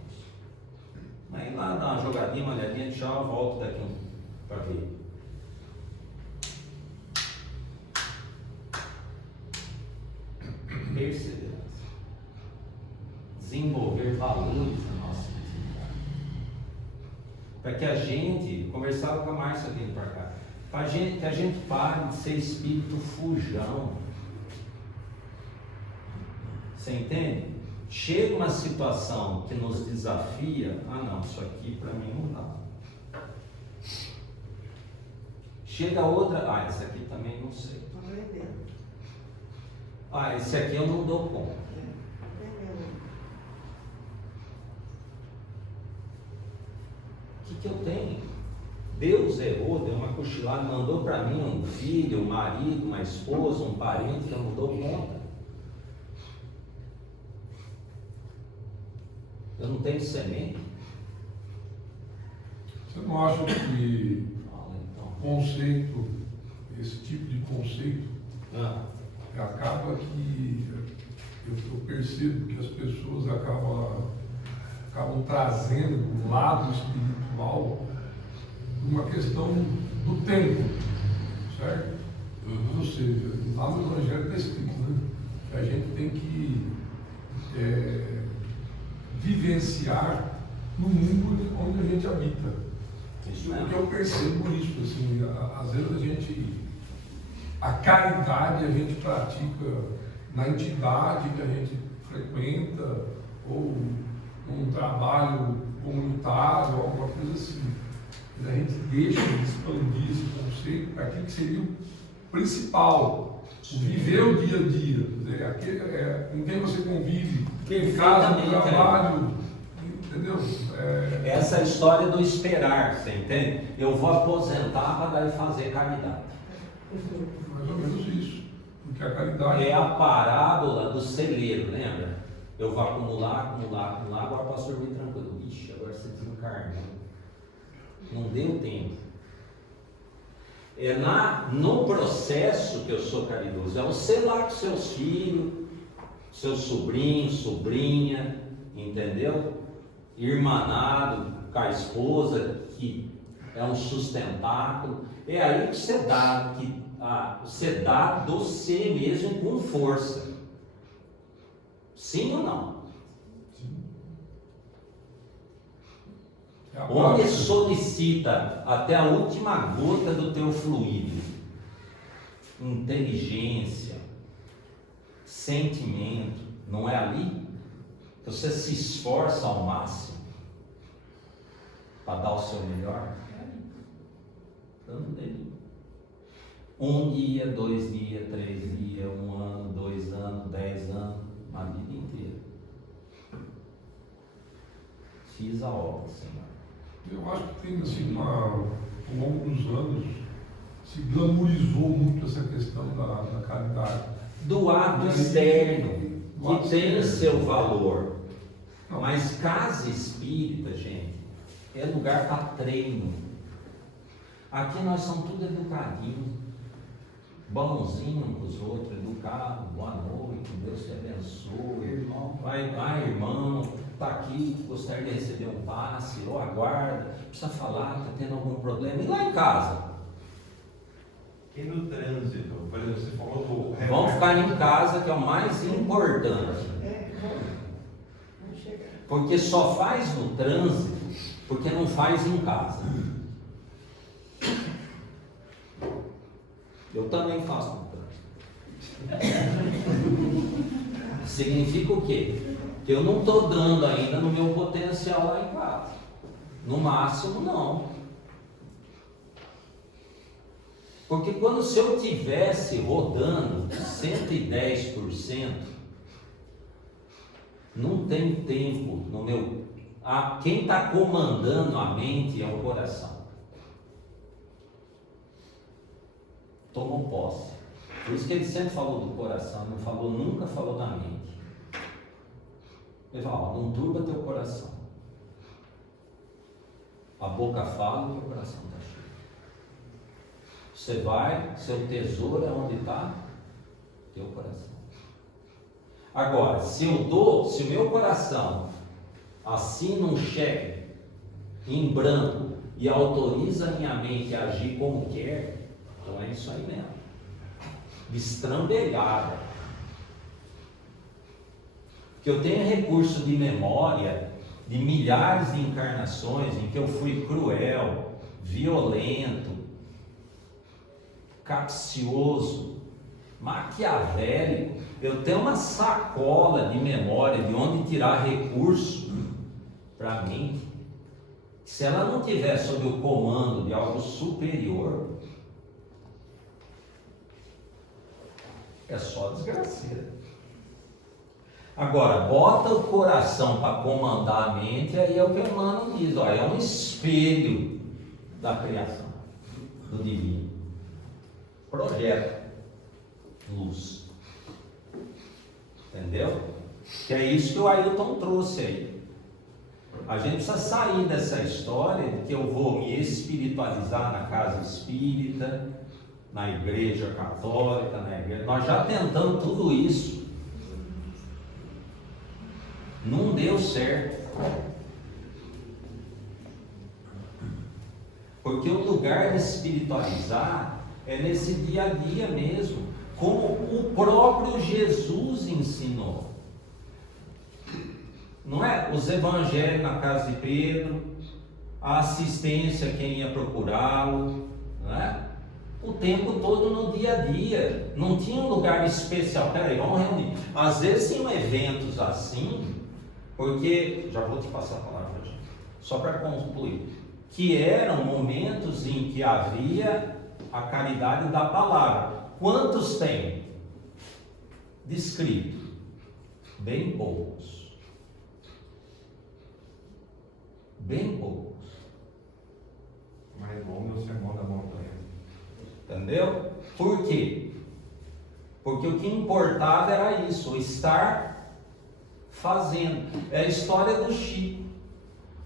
Aí lá dá uma jogadinha, uma olhadinha, já eu volto daqui para ver. Perseverança. Desenvolver valores na nossa vida. Para que a gente, conversava com a Márcia vindo para cá, que a gente pare de ser espírito fujão. Você entende? Chega uma situação que nos desafia, não, isso aqui para mim não dá. Chega outra, esse aqui também não sei. Esse aqui eu não dou conta. O que eu tenho? Deus errou, deu uma cochilada, mandou para mim um filho, um marido, uma esposa, um parente que eu não dou conta. Eu não tenho semente. Você não acha que Fala, então. o conceito esse tipo de conceito, acaba que eu percebo que as pessoas acabam trazendo o lado espiritual uma questão do tempo, certo? Ou seja, lá no Evangelho está escrito, né? Que a gente tem que vivenciar no mundo onde a gente habita. O que eu percebo isso, assim, às vezes a caridade a gente pratica na entidade que a gente frequenta, ou num trabalho comunitário, alguma coisa assim. Mas a gente deixa de expandir esse conceito para aquilo que seria o principal, o viver o dia a dia, com quem você convive, em casa, no trabalho, entendeu? Essa é a história do esperar, você entende? Eu vou aposentar para daí fazer caridade. Mais ou menos isso, porque a caridade... É a parábola do celeiro, lembra? Eu vou acumular, agora posso dormir tranquilo. Ixi, agora você desencarnou. Não deu tempo. É no processo que eu sou caridoso. É você lá com seus filhos, seus sobrinhos, sobrinha, entendeu? Irmanado com a esposa, que é um sustentáculo. É aí que você dá do si mesmo com força. Sim ou não? Onde solicita até a última gota do teu fluido, inteligência, sentimento, não é ali? Você se esforça ao máximo para dar o seu melhor? É ali, dando dele. 1 dia, 2 dias, 3 dias, 1 ano, 2 anos, 10 anos, a vida inteira. Fiz a obra, Senhor. Eu acho que tem, assim, ao longo dos anos, se glamourizou muito essa questão da caridade. Do ato externo, que tem o seu valor. Mas casa espírita, gente, é lugar para treino. Aqui nós somos tudo educadinhos, bonzinho com os outros, educado, boa noite, Deus te abençoe, irmão. Vai, irmão, está aqui, gostaria de receber um passe, ou aguarda, precisa falar, está tendo algum problema. E lá em casa? E no trânsito, por exemplo, você falou do... Vamos ficar em casa, que é o mais importante. Vamos chegar. Porque só faz no trânsito, porque não faz em casa. Eu também faço no trânsito. Significa o quê? Que eu não estou dando ainda no meu potencial lá em casa. No máximo, não. Porque se eu tivesse rodando 110%, não tem tempo no meu... quem está comandando a mente é o coração. Tomou posse. Por isso que ele sempre falou do coração, nunca falou da mente. Ele fala, não turba teu coração. A boca fala e o teu coração está cheio. Você vai, seu tesouro é onde está? Teu coração. Agora, se o meu coração assina um cheque em branco e autoriza a minha mente a agir como quer, então é isso aí mesmo. Estrambelhada. Que eu tenho recurso de memória de milhares de encarnações em que eu fui cruel, violento, capcioso, maquiavélico. Eu tenho uma sacola de memória de onde tirar recurso para a mente. Se ela não tiver sob o comando de algo superior, é só desgraceira. Agora, bota o coração para comandar a mente, aí é o que o Emmanuel diz, é um espelho da criação, do divino. Projeta luz. Entendeu? Que é isso que o Ailton trouxe aí. A gente precisa sair dessa história de que eu vou me espiritualizar na casa espírita, na igreja católica, nós já tentamos tudo isso. Não deu certo. Porque o lugar de espiritualizar é nesse dia a dia mesmo, como o próprio Jesus ensinou. Não é? Os evangelhos na casa de Pedro, a assistência a quem ia procurá-lo, não é? O tempo todo no dia a dia. Não tinha um lugar especial. Peraí, vamos reunir. Às vezes tinham eventos assim, porque, já vou te passar a palavra, gente, só para concluir, que eram momentos em que havia a caridade da palavra. Quantos tem? Descrito? Bem poucos. Bem poucos. Mais bom é o sermão da montanha. Entendeu? Por quê? Porque o que importava era isso, o estar fazendo. É a história do Chico.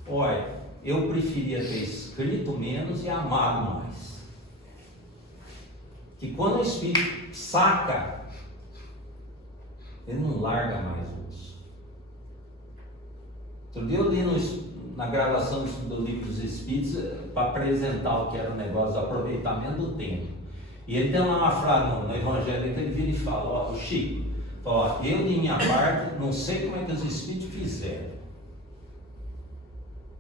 Olha, eu preferia ter escrito menos e amado mais. Que quando o Espírito saca, ele não larga mais isso. Outro dia eu li na gravação do Livro dos Espíritos para apresentar o que era o negócio do aproveitamento do tempo. E ele tem lá uma frase no Evangelho que ele vira e fala, ó, o Chico, ó, eu de minha parte não sei como é que os Espíritos fizeram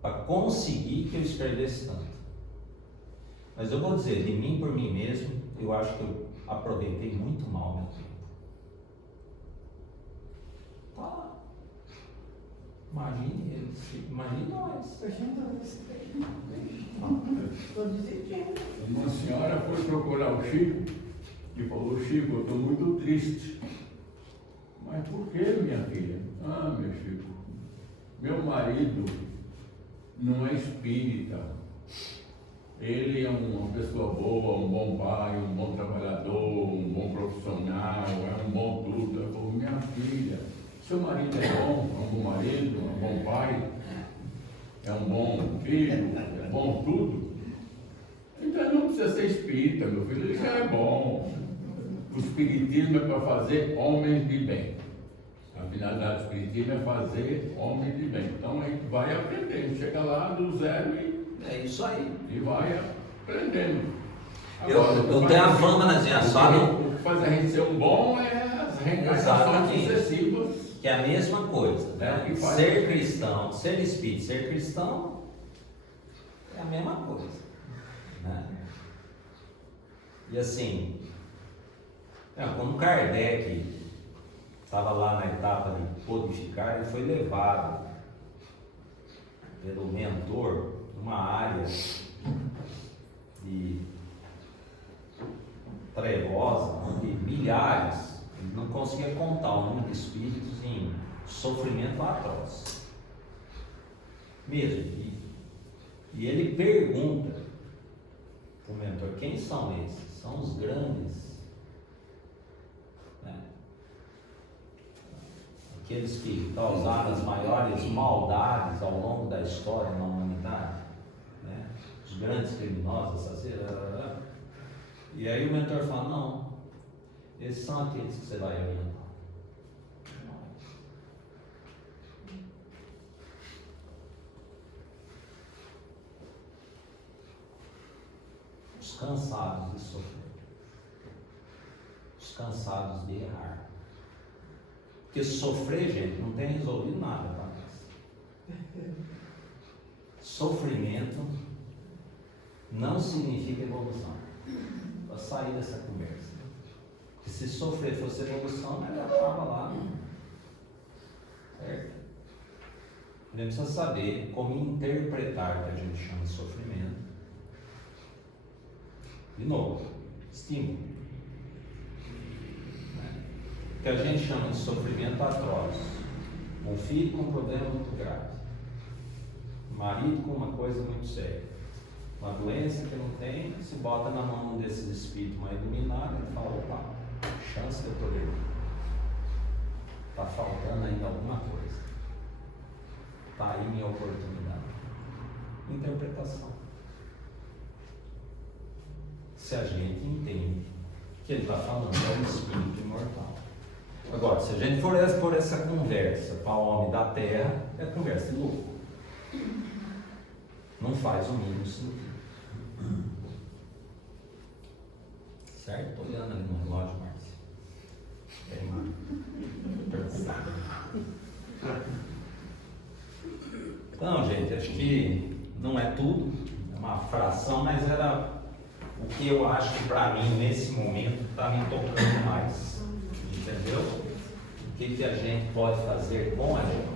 para conseguir que eu escrevesse tanto. Mas eu vou dizer, de mim por mim mesmo, eu acho que eu aproveitei muito mal meu tempo. Tá lá. Imagine eles, imagine nós. Estou desistindo. Uma senhora foi procurar o Chico e falou: Chico, eu estou muito triste. Mas por que, minha filha? Ah, meu Chico, meu marido não é espírita. Ele é uma pessoa boa, um bom pai, um bom trabalhador, um bom profissional, é um bom tudo. Eu falei: minha filha, seu marido é um bom marido, é um bom pai, é um bom filho, é bom tudo. Então não precisa ser espírita, meu filho, ele já é bom. O espiritismo é para fazer homens de bem. A finalidade do espiritismo é fazer homens de bem. Então a gente vai aprendendo, chega lá do zero É isso aí. e vai aprendendo. Eu tenho a fama, né, gente? Sabe? O que faz a gente ser um bom é as reencarnações sucessivas. Que é a mesma coisa, né? É o que faz. Ser cristão, ser espírita, ser cristão é a mesma coisa, né? E assim, quando Kardec estava lá na etapa de codificar, ele foi levado pelo mentor numa área de trevosa, onde milhares, ele não conseguia contar o número de espíritos em sofrimento atroz. Mesmo. E ele pergunta para o mentor: quem são esses? São os grandes, né? Aqueles que causaram as maiores maldades ao longo da história na humanidade, né? Os grandes criminosos, assassinos. E aí o mentor fala: não, esses são aqueles que você vai orientar. Os cansados de sofrer, os cansados de errar. Porque sofrer, gente, não tem resolvido nada para nós. Sofrimento não significa evolução. Para sair dessa conversa. Porque se sofrer fosse evolução, ela já estava lá. Certo? A gente precisa saber como interpretar o que a gente chama de sofrimento. De novo, estímulo. O que a gente chama de sofrimento atroz. Um filho com um problema muito grave. Um marido com uma coisa muito séria. Uma doença que não tem, se bota na mão desses espíritos mais iluminados e fala: opa, chance que eu estou lendo. Está faltando ainda alguma coisa. Está aí minha oportunidade. Interpretação. se a gente entende que ele está falando é um espírito imortal. Agora, se a gente for por essa conversa para o homem da terra, é conversa de louco. Não faz o mínimo sentido. Certo? Estou olhando ali no relógio, Márcio. Bem mal. Então, gente, acho que não é tudo, é uma fração, mas era o que eu acho que para mim, nesse momento, está me tocando mais. Entendeu? O que a gente pode fazer com a gente?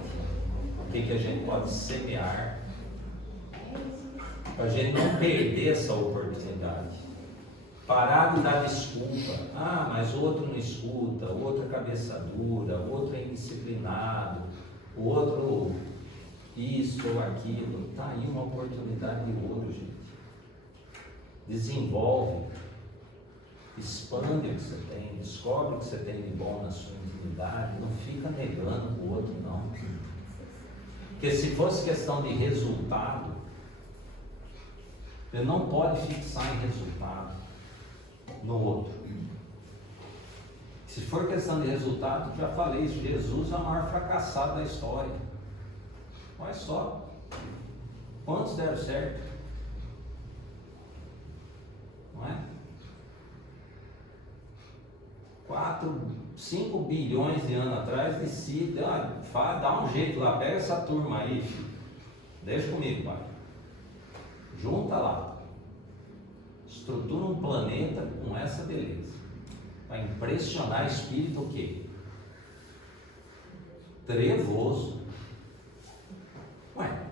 O que a gente pode semear? Para a gente não perder essa oportunidade. Parar de dar desculpa. Ah, mas outro não escuta, outro é cabeça dura, outro é indisciplinado, o outro isso ou aquilo. Está aí uma oportunidade de ouro, gente. Desenvolve, expande o que você tem, descobre o que você tem de bom na sua intimidade, não fica negando o outro, não. Porque se fosse questão de resultado, você não pode fixar em resultado no outro. Se for questão de resultado, já falei isso, Jesus é o maior fracassado da história. Olha só, quantos deram certo? Não é? 5 bilhões de anos atrás, decide, dá um jeito lá, pega essa turma aí, filho. Deixa comigo, pai. Junta lá. Estrutura um planeta com essa beleza. Para impressionar espírito o quê? Trevoso. Ué,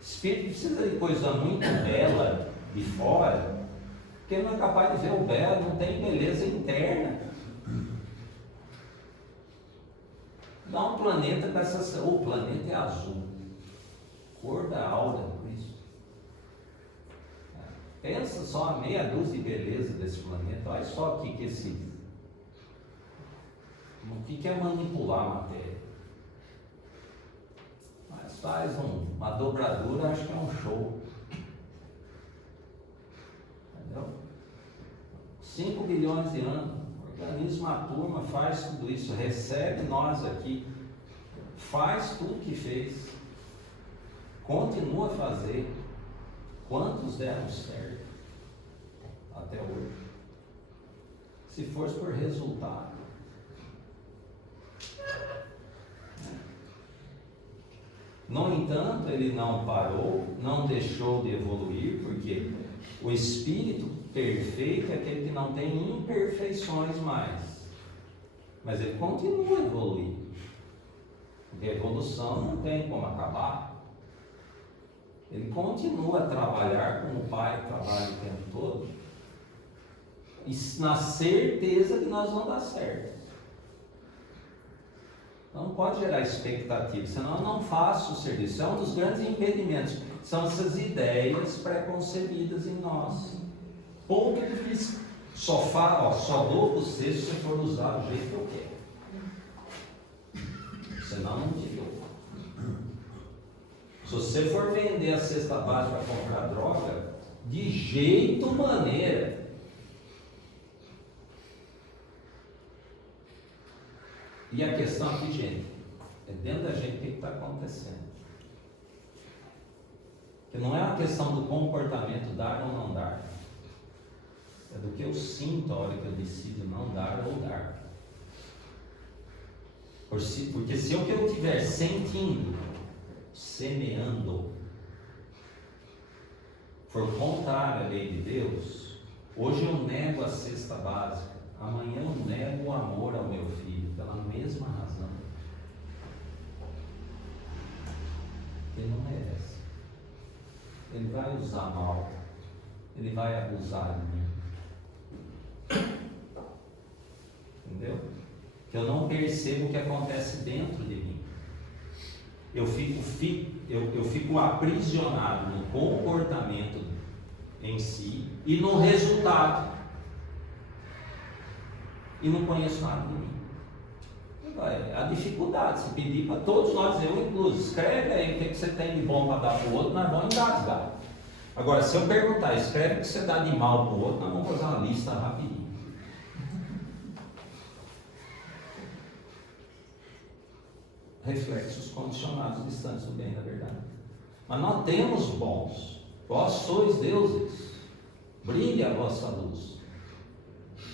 espírito precisa de coisa muito bela de fora, porque não é capaz de ver o belo, não tem beleza interna. Dá um planeta com essa. O planeta é azul, cor da aura do Cristo. Pensa só a meia dúzia de beleza desse planeta. Olha só aqui que esse. O que é manipular a matéria? Mas faz uma dobradura, acho que é um show. Entendeu? 5 bilhões de anos. Organiza uma turma, faz tudo isso, recebe nós aqui, faz tudo que fez, continua a fazer. Quantos deram certo até hoje? Se fosse por resultado. No entanto, ele não parou, não deixou de evoluir, porque o espírito perfeito é aquele que não tem imperfeições mais, mas ele continua a evoluir, porque a evolução não tem como acabar. Ele continua a trabalhar como o Pai trabalha o tempo todo, e na certeza que nós vamos dar certo. Não pode gerar expectativa, senão eu não faço o serviço. É um dos grandes impedimentos, são essas ideias pré-concebidas em nós. Ponto de vista. Só dou você se você for usar do jeito que eu quero. Senão não te dou. Se você for vender a cesta básica para comprar droga, de jeito maneira. E a questão aqui, gente, é dentro da gente o que está acontecendo. Porque não é uma questão do comportamento, dar ou não dar. É do que eu sinto a hora que eu decido não dar ou dar. Porque se o que eu estiver sentindo, semeando, for contrário à lei de Deus, hoje eu nego a cesta básica, amanhã eu nego o amor ao meu filho, pela mesma razão. Ele não merece. Ele vai usar mal, ele vai abusar de mim. Entendeu? Que eu não percebo o que acontece dentro de mim. Eu fico aprisionado no comportamento em si e no resultado. E não conheço nada de mim. A dificuldade, se pedir para todos nós, eu incluso, escreve aí o que você tem de bom para dar para o outro, nós vamos engasgar. Agora, se eu perguntar, escreve o que você dá de mal para o outro, nós vamos fazer uma lista rapidinho. Reflexos condicionados, distantes do bem, na verdade. Mas nós temos bons. Vós sois deuses. Brilhe a vossa luz.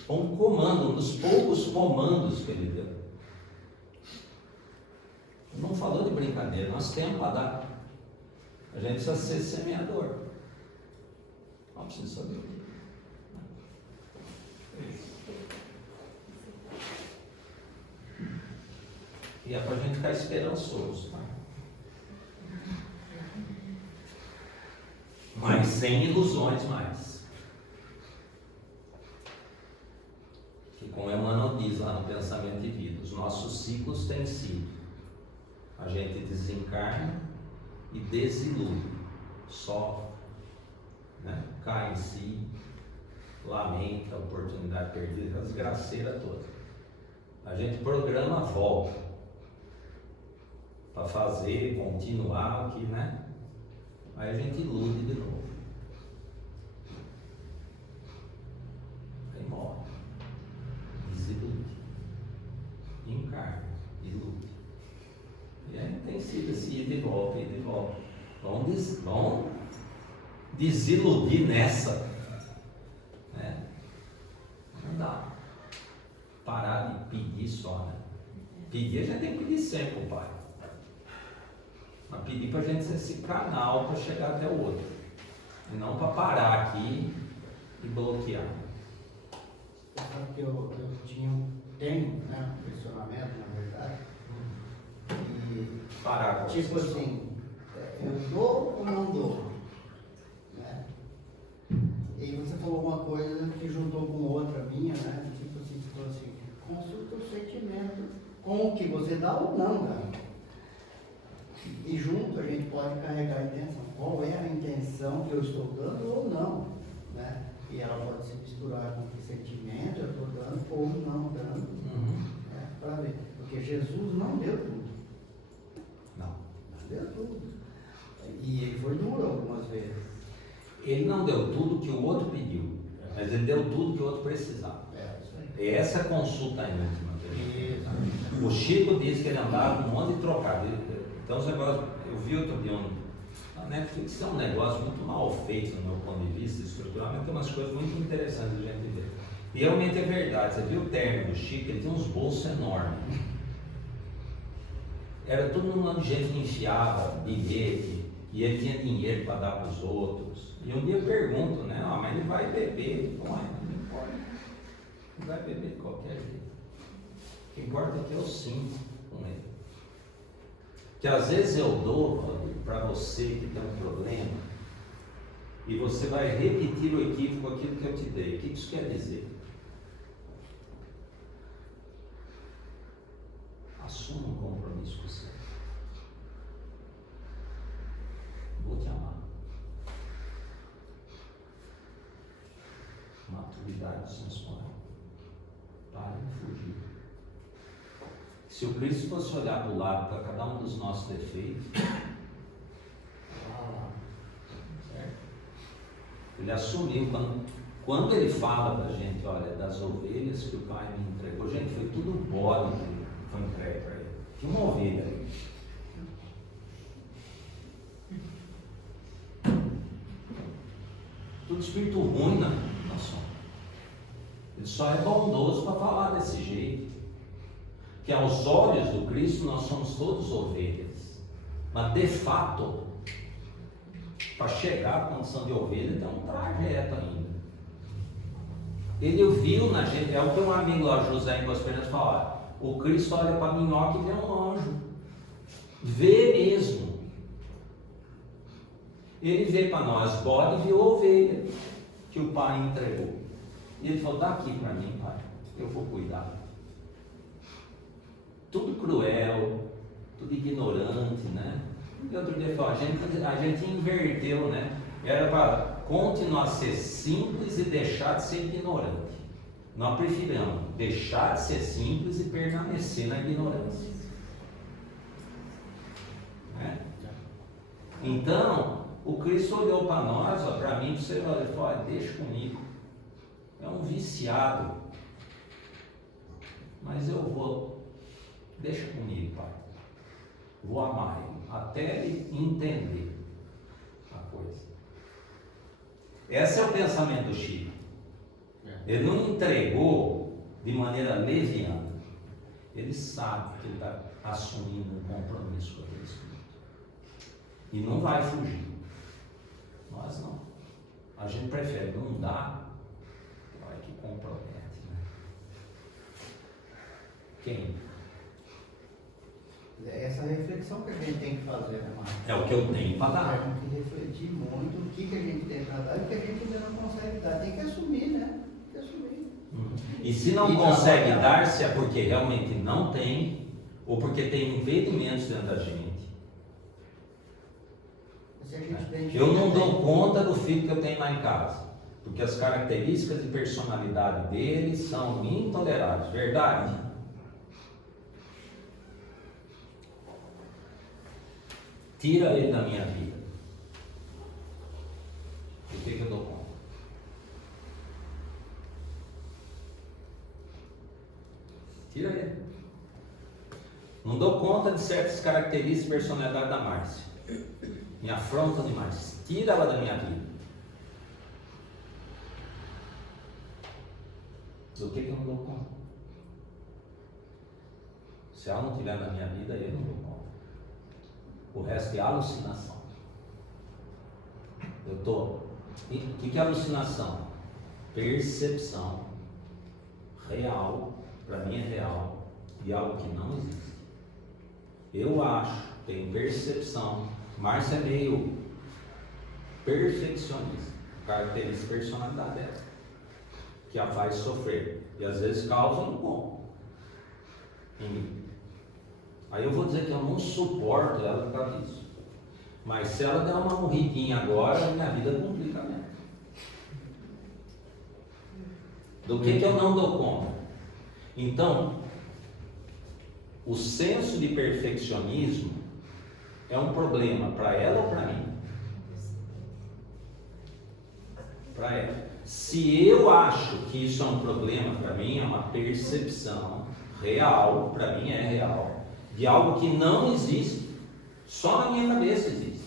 Um comando, um dos poucos comandos que ele deu. Ele não falou de brincadeira, nós temos para dar. A gente precisa ser semeador. Não precisa saber o que. E é para a gente ficar esperançoso, tá? Mas sem ilusões mais. Que como Emmanuel diz lá no Pensamento de Vida, os nossos ciclos têm sido: a gente desencarna e desilude, sofre, né? Cai em si, lamenta a oportunidade perdida, a desgraceira toda. A gente programa a volta para fazer, continuar o que, né? Aí a gente ilude de novo. Aí morre, desilude, encarna, ilude. E aí tem sido assim, ir de volta, ir de volta. Vamos desiludir nessa, né? Não dá. Parar de pedir só, né? Pedir a gente tem que pedir sempre pro Pai. Mas pedir para a gente ser esse canal para chegar até o outro. E não para parar aqui e bloquear. Sabe que eu tenho, né, um questionamento, na verdade. E, Parar com tipo vocês. assim, eu dou ou não dou? Né? E você falou uma coisa que juntou com outra minha, né? Tipo assim, você falou assim, consulta o sentimento com o que você dá ou não dá. E junto a gente pode carregar a intenção. Qual é a intenção que eu estou dando ou não? Né? E ela pode se misturar com que sentimento eu estou dando ou não dando. Né? Para ver. Porque Jesus não deu tudo. Não. Não deu tudo. E ele foi duro algumas vezes. Ele não deu tudo que o outro pediu, mas ele deu tudo que o outro precisava. Isso aí. É essa consulta íntima. Isso. O Chico disse que ele andava com um monte de trocado. Então os negócios, eu vi outro dia na Netflix, é um negócio muito mal feito no meu ponto de vista estrutural, mas tem umas coisas muito interessantes de a gente ver. E realmente é verdade, você viu o terno do Chico, ele tem uns bolsos enormes. Era tudo numa gente que enfiava bilhete, e ele tinha dinheiro para dar para os outros. E um dia eu pergunto, né? Ah, mas ele vai beber. Não importa. Ele vai beber de qualquer jeito. O que importa é que eu sinto com ele. Que às vezes eu dou para você que tem um problema, e você vai repetir o equívoco aquilo que eu te dei. O que isso quer dizer? Assuma um compromisso com você. Vou te amar. Maturidade sensual. Pare de fugir. Se o Cristo fosse olhar para o lado para cada um dos nossos defeitos, certo? Ele assumiu, quando ele fala para a gente, olha, das ovelhas que o Pai me entregou, gente, foi tudo bode que foi entregue para ele. Tinha uma ovelha ali. Tudo espírito ruim na nação. Ele só é bondoso para falar desse jeito. Que aos olhos do Cristo nós somos todos ovelhas. Mas de fato, para chegar à condição de ovelha, tem um trajeto ainda. Ele viu na gente, é o que um amigo lá, José em Boas fala: o Cristo olha para a minhoca e vê um anjo. Vê mesmo. Ele vê para nós bode e viu ovelha que o Pai entregou. E ele falou: dá aqui para mim, Pai, eu vou cuidar. Tudo cruel, tudo ignorante, né? E outro dia ele falou: a gente inverteu, né? Era para continuar a ser simples e deixar de ser ignorante. Nós preferimos deixar de ser simples e permanecer na ignorância. Né? Então, o Cristo olhou para nós, para mim, para você, ele falou, olha, deixa comigo. É um viciado. Mas eu vou, deixa comigo, Pai. Vou amar ele, até ele entender a coisa. Esse é o pensamento do Chico. Ele não entregou de maneira leviana. Ele sabe que ele está assumindo um compromisso com aquele Espírito. E não vai fugir. Nós não. A gente prefere não dar, vai que compromete, né? Quem? É essa reflexão que a gente tem que fazer, né, Marcos? É o que eu tenho para A dar. gente tem que refletir muito o que a gente tem para dar e o que a gente ainda não consegue dar. Tem que assumir, né? Tem que assumir. E se não consegue dar, se é porque realmente não tem, ou porque tem impedimentos dentro da gente. Se a gente Eu não dou conta do filho que eu tenho lá em casa, porque as características de personalidade dele são intoleráveis, verdade? Tira ele da minha vida. O que eu dou conta? Tira ele. Não dou conta de certas características e personalidade da Márcia. Me afronta demais. Tira ela da minha vida. Do que eu não dou conta? Se ela não estiver na minha vida, eu não dou conta. O resto é alucinação. Eu estou. O que é alucinação? Percepção real, para mim é real, de algo que não existe. Eu acho, tenho percepção. Márcia é meio perfeccionista, característica de personalidade dela, que a faz sofrer e às vezes causa um bom em mim. Aí eu vou dizer que eu não suporto ela por causa disso. Mas se ela der uma morridinha agora, minha vida complica mesmo. Do que eu não dou conta? Então, o senso de perfeccionismo é um problema para ela ou para mim? Para ela. Se eu acho que isso é um problema para mim, é uma percepção real, para mim é real, de algo que não existe, só na minha cabeça existe.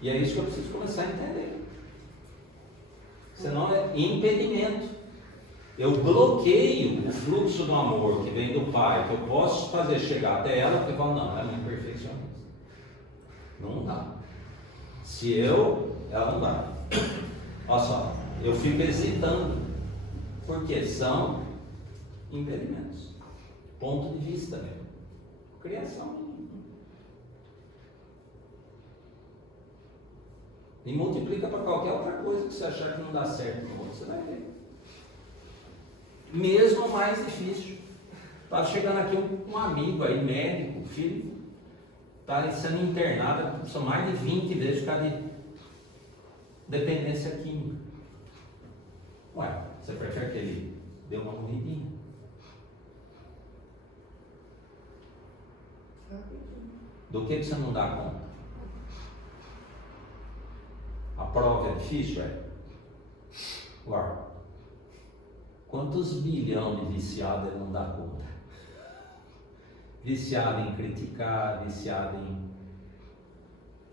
E é isso que eu preciso começar a entender. Senão é impedimento. Eu bloqueio o fluxo do amor que vem do Pai, que eu posso fazer chegar até ela, porque eu falo, não, ela é muito perfeccionista. Não dá. Se ela não dá. Olha só, eu fico hesitando, porque são impedimentos. Ponto de vista mesmo. Criação. E multiplica para qualquer outra coisa que você achar que não dá certo no outro, você vai ver. Mesmo mais difícil. Está chegando aqui um amigo aí, médico, filho, está sendo internado, são mais de 20 vezes por causa de dependência química. Ué, você prefere que ele dê uma morridinha? Do que você não dá conta? A prova é difícil, é? Ué, quantos bilhões de viciados ele não dá conta? Viciado em criticar, viciado em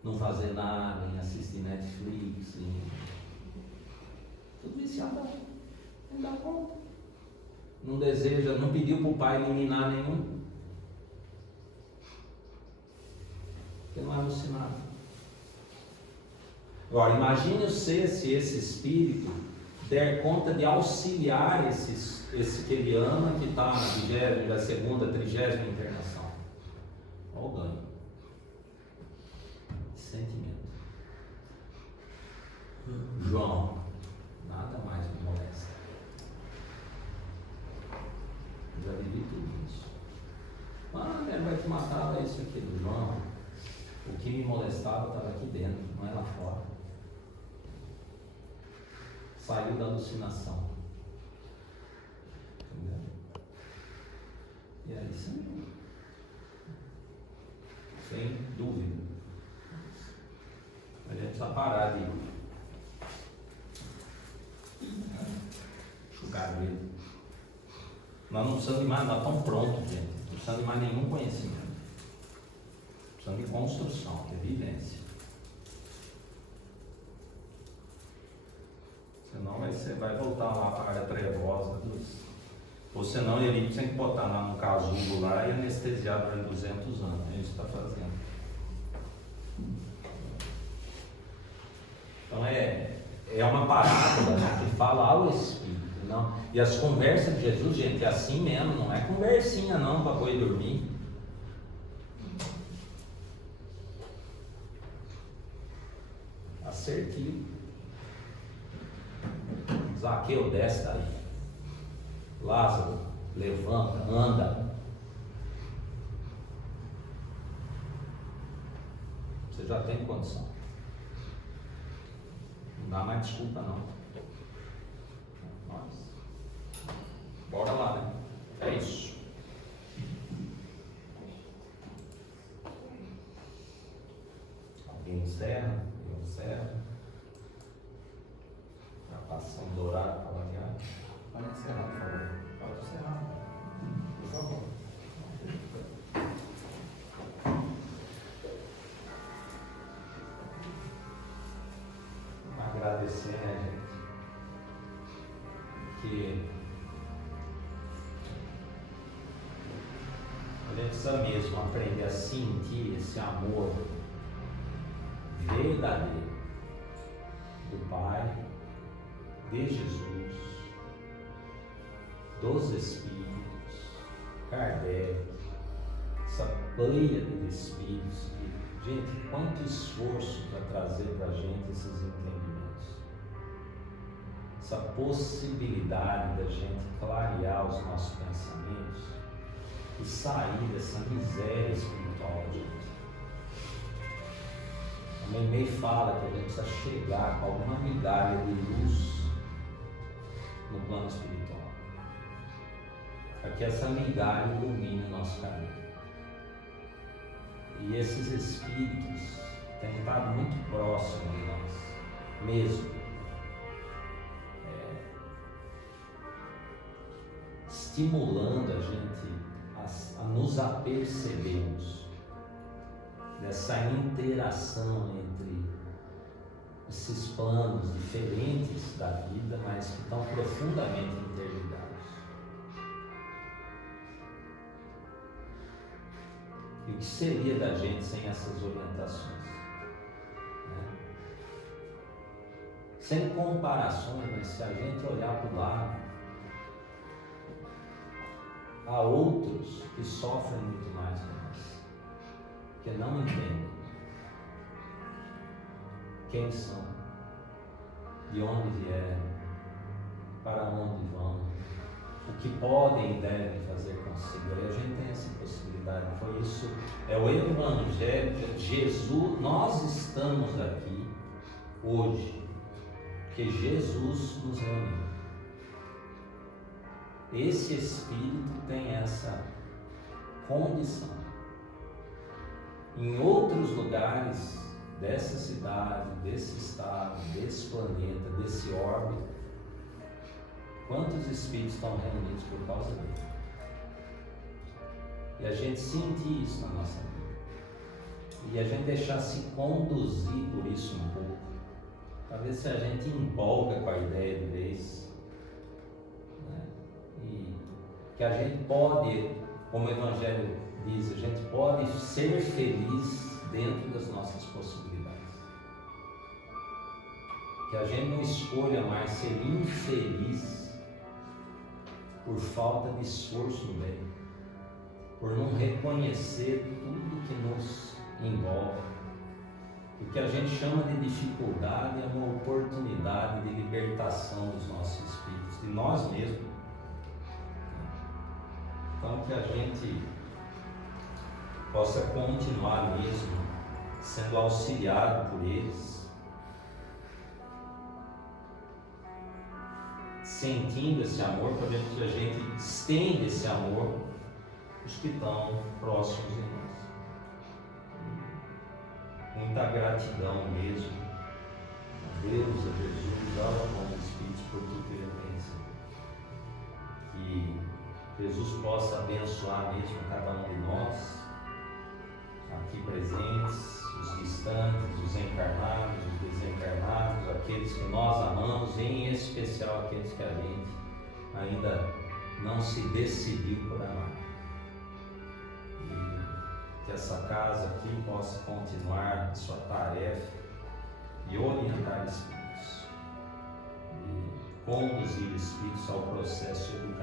não fazer nada, em assistir Netflix, tudo viciado, não dá conta. Não deseja, não pediu para o pai eliminar nenhum. Porque não é alucinado. Agora, imagine você se esse espírito der conta de auxiliar esse que ele ama, que está na 20ª, 2ª, 30ª internação. Olha o ganho. Sentimento. João, nada mais me molesta. Já vivi tudo isso. Ah, ele vai te matar, é isso aqui do João. O que me molestava estava aqui dentro, não é lá fora. Saiu da alucinação. Entendeu? E é isso mesmo. lugar dele. Nós não precisamos de mais, nós estamos prontos, gente. Não precisamos de mais nenhum conhecimento. Precisamos de construção, de vivência. Senão você vai voltar lá para a área trevosa dos... Ou senão ele tem que botar lá num casulo lá e anestesiar durante 200 anos. É isso que está fazendo. Então é uma parábola, né, que fala ao Espírito. Não? E as conversas de Jesus, gente, é assim mesmo, não é conversinha não para boi dormir. Assertivo. Zaqueu, desce daí. Lázaro, levanta, anda. Você já tem condição. Não dá mais desculpa não. Bora lá, né? É isso. Alguém encerra? Eu encerro. Já passamos do horário para variar. Pode encerrar, por favor. Pode encerrar. Por favor. Agradecer, né, gente? Que a gente precisa mesmo aprender a sentir esse amor verdadeiro do Pai, de Jesus, dos Espíritos, Kardec, essa pleia de Espíritos. Gente, quanto esforço para trazer para a gente esses entendimentos, essa possibilidade da gente clarear os nossos pensamentos e sair dessa miséria espiritual da gente. A Meimei fala que a gente precisa chegar com alguma migalha de luz no plano espiritual, para que essa migalha ilumine o nosso caminho. E esses espíritos têm estado muito próximos de nós, mesmo. Estimulando a gente a nos apercebermos dessa interação entre esses planos diferentes da vida, mas que estão profundamente interligados. E o que seria da gente sem essas orientações? Né? Sem comparações, mas se a gente olhar para o lado, há outros que sofrem muito mais que nós, que não entendem quem são, de onde vieram, para onde vão, o que podem e devem fazer consigo. E a gente tem essa possibilidade. Foi isso, é o Evangelho de Jesus. Nós estamos aqui hoje porque Jesus nos reuniu. Esse Espírito tem essa condição. Em outros lugares dessa cidade, desse estado, desse planeta, desse orbe, quantos Espíritos estão reunidos por causa dele? E a gente sentir isso na nossa vida. E a gente deixar se conduzir por isso um pouco. Para ver se a gente empolga com a ideia de vez. Que a gente pode, como o Evangelho diz, a gente pode ser feliz dentro das nossas possibilidades. Que a gente não escolha mais ser infeliz por falta de esforço no meio, por não reconhecer tudo que nos envolve. O que a gente chama de dificuldade é uma oportunidade de libertação dos nossos espíritos, de nós mesmos. Então que a gente possa continuar mesmo sendo auxiliado por eles, sentindo esse amor, para que a gente estenda esse amor aos que estão próximos de nós. Muita gratidão mesmo a Deus, a Jesus, aos bons Espíritos por tudo que Ele tem recebido. Jesus possa abençoar mesmo cada um de nós, aqui presentes, os distantes, os encarnados, os desencarnados, aqueles que nós amamos, em especial aqueles que a gente ainda não se decidiu por amar. E que essa casa aqui possa continuar sua tarefa de orientar espíritos, e conduzir espíritos ao processo educativo.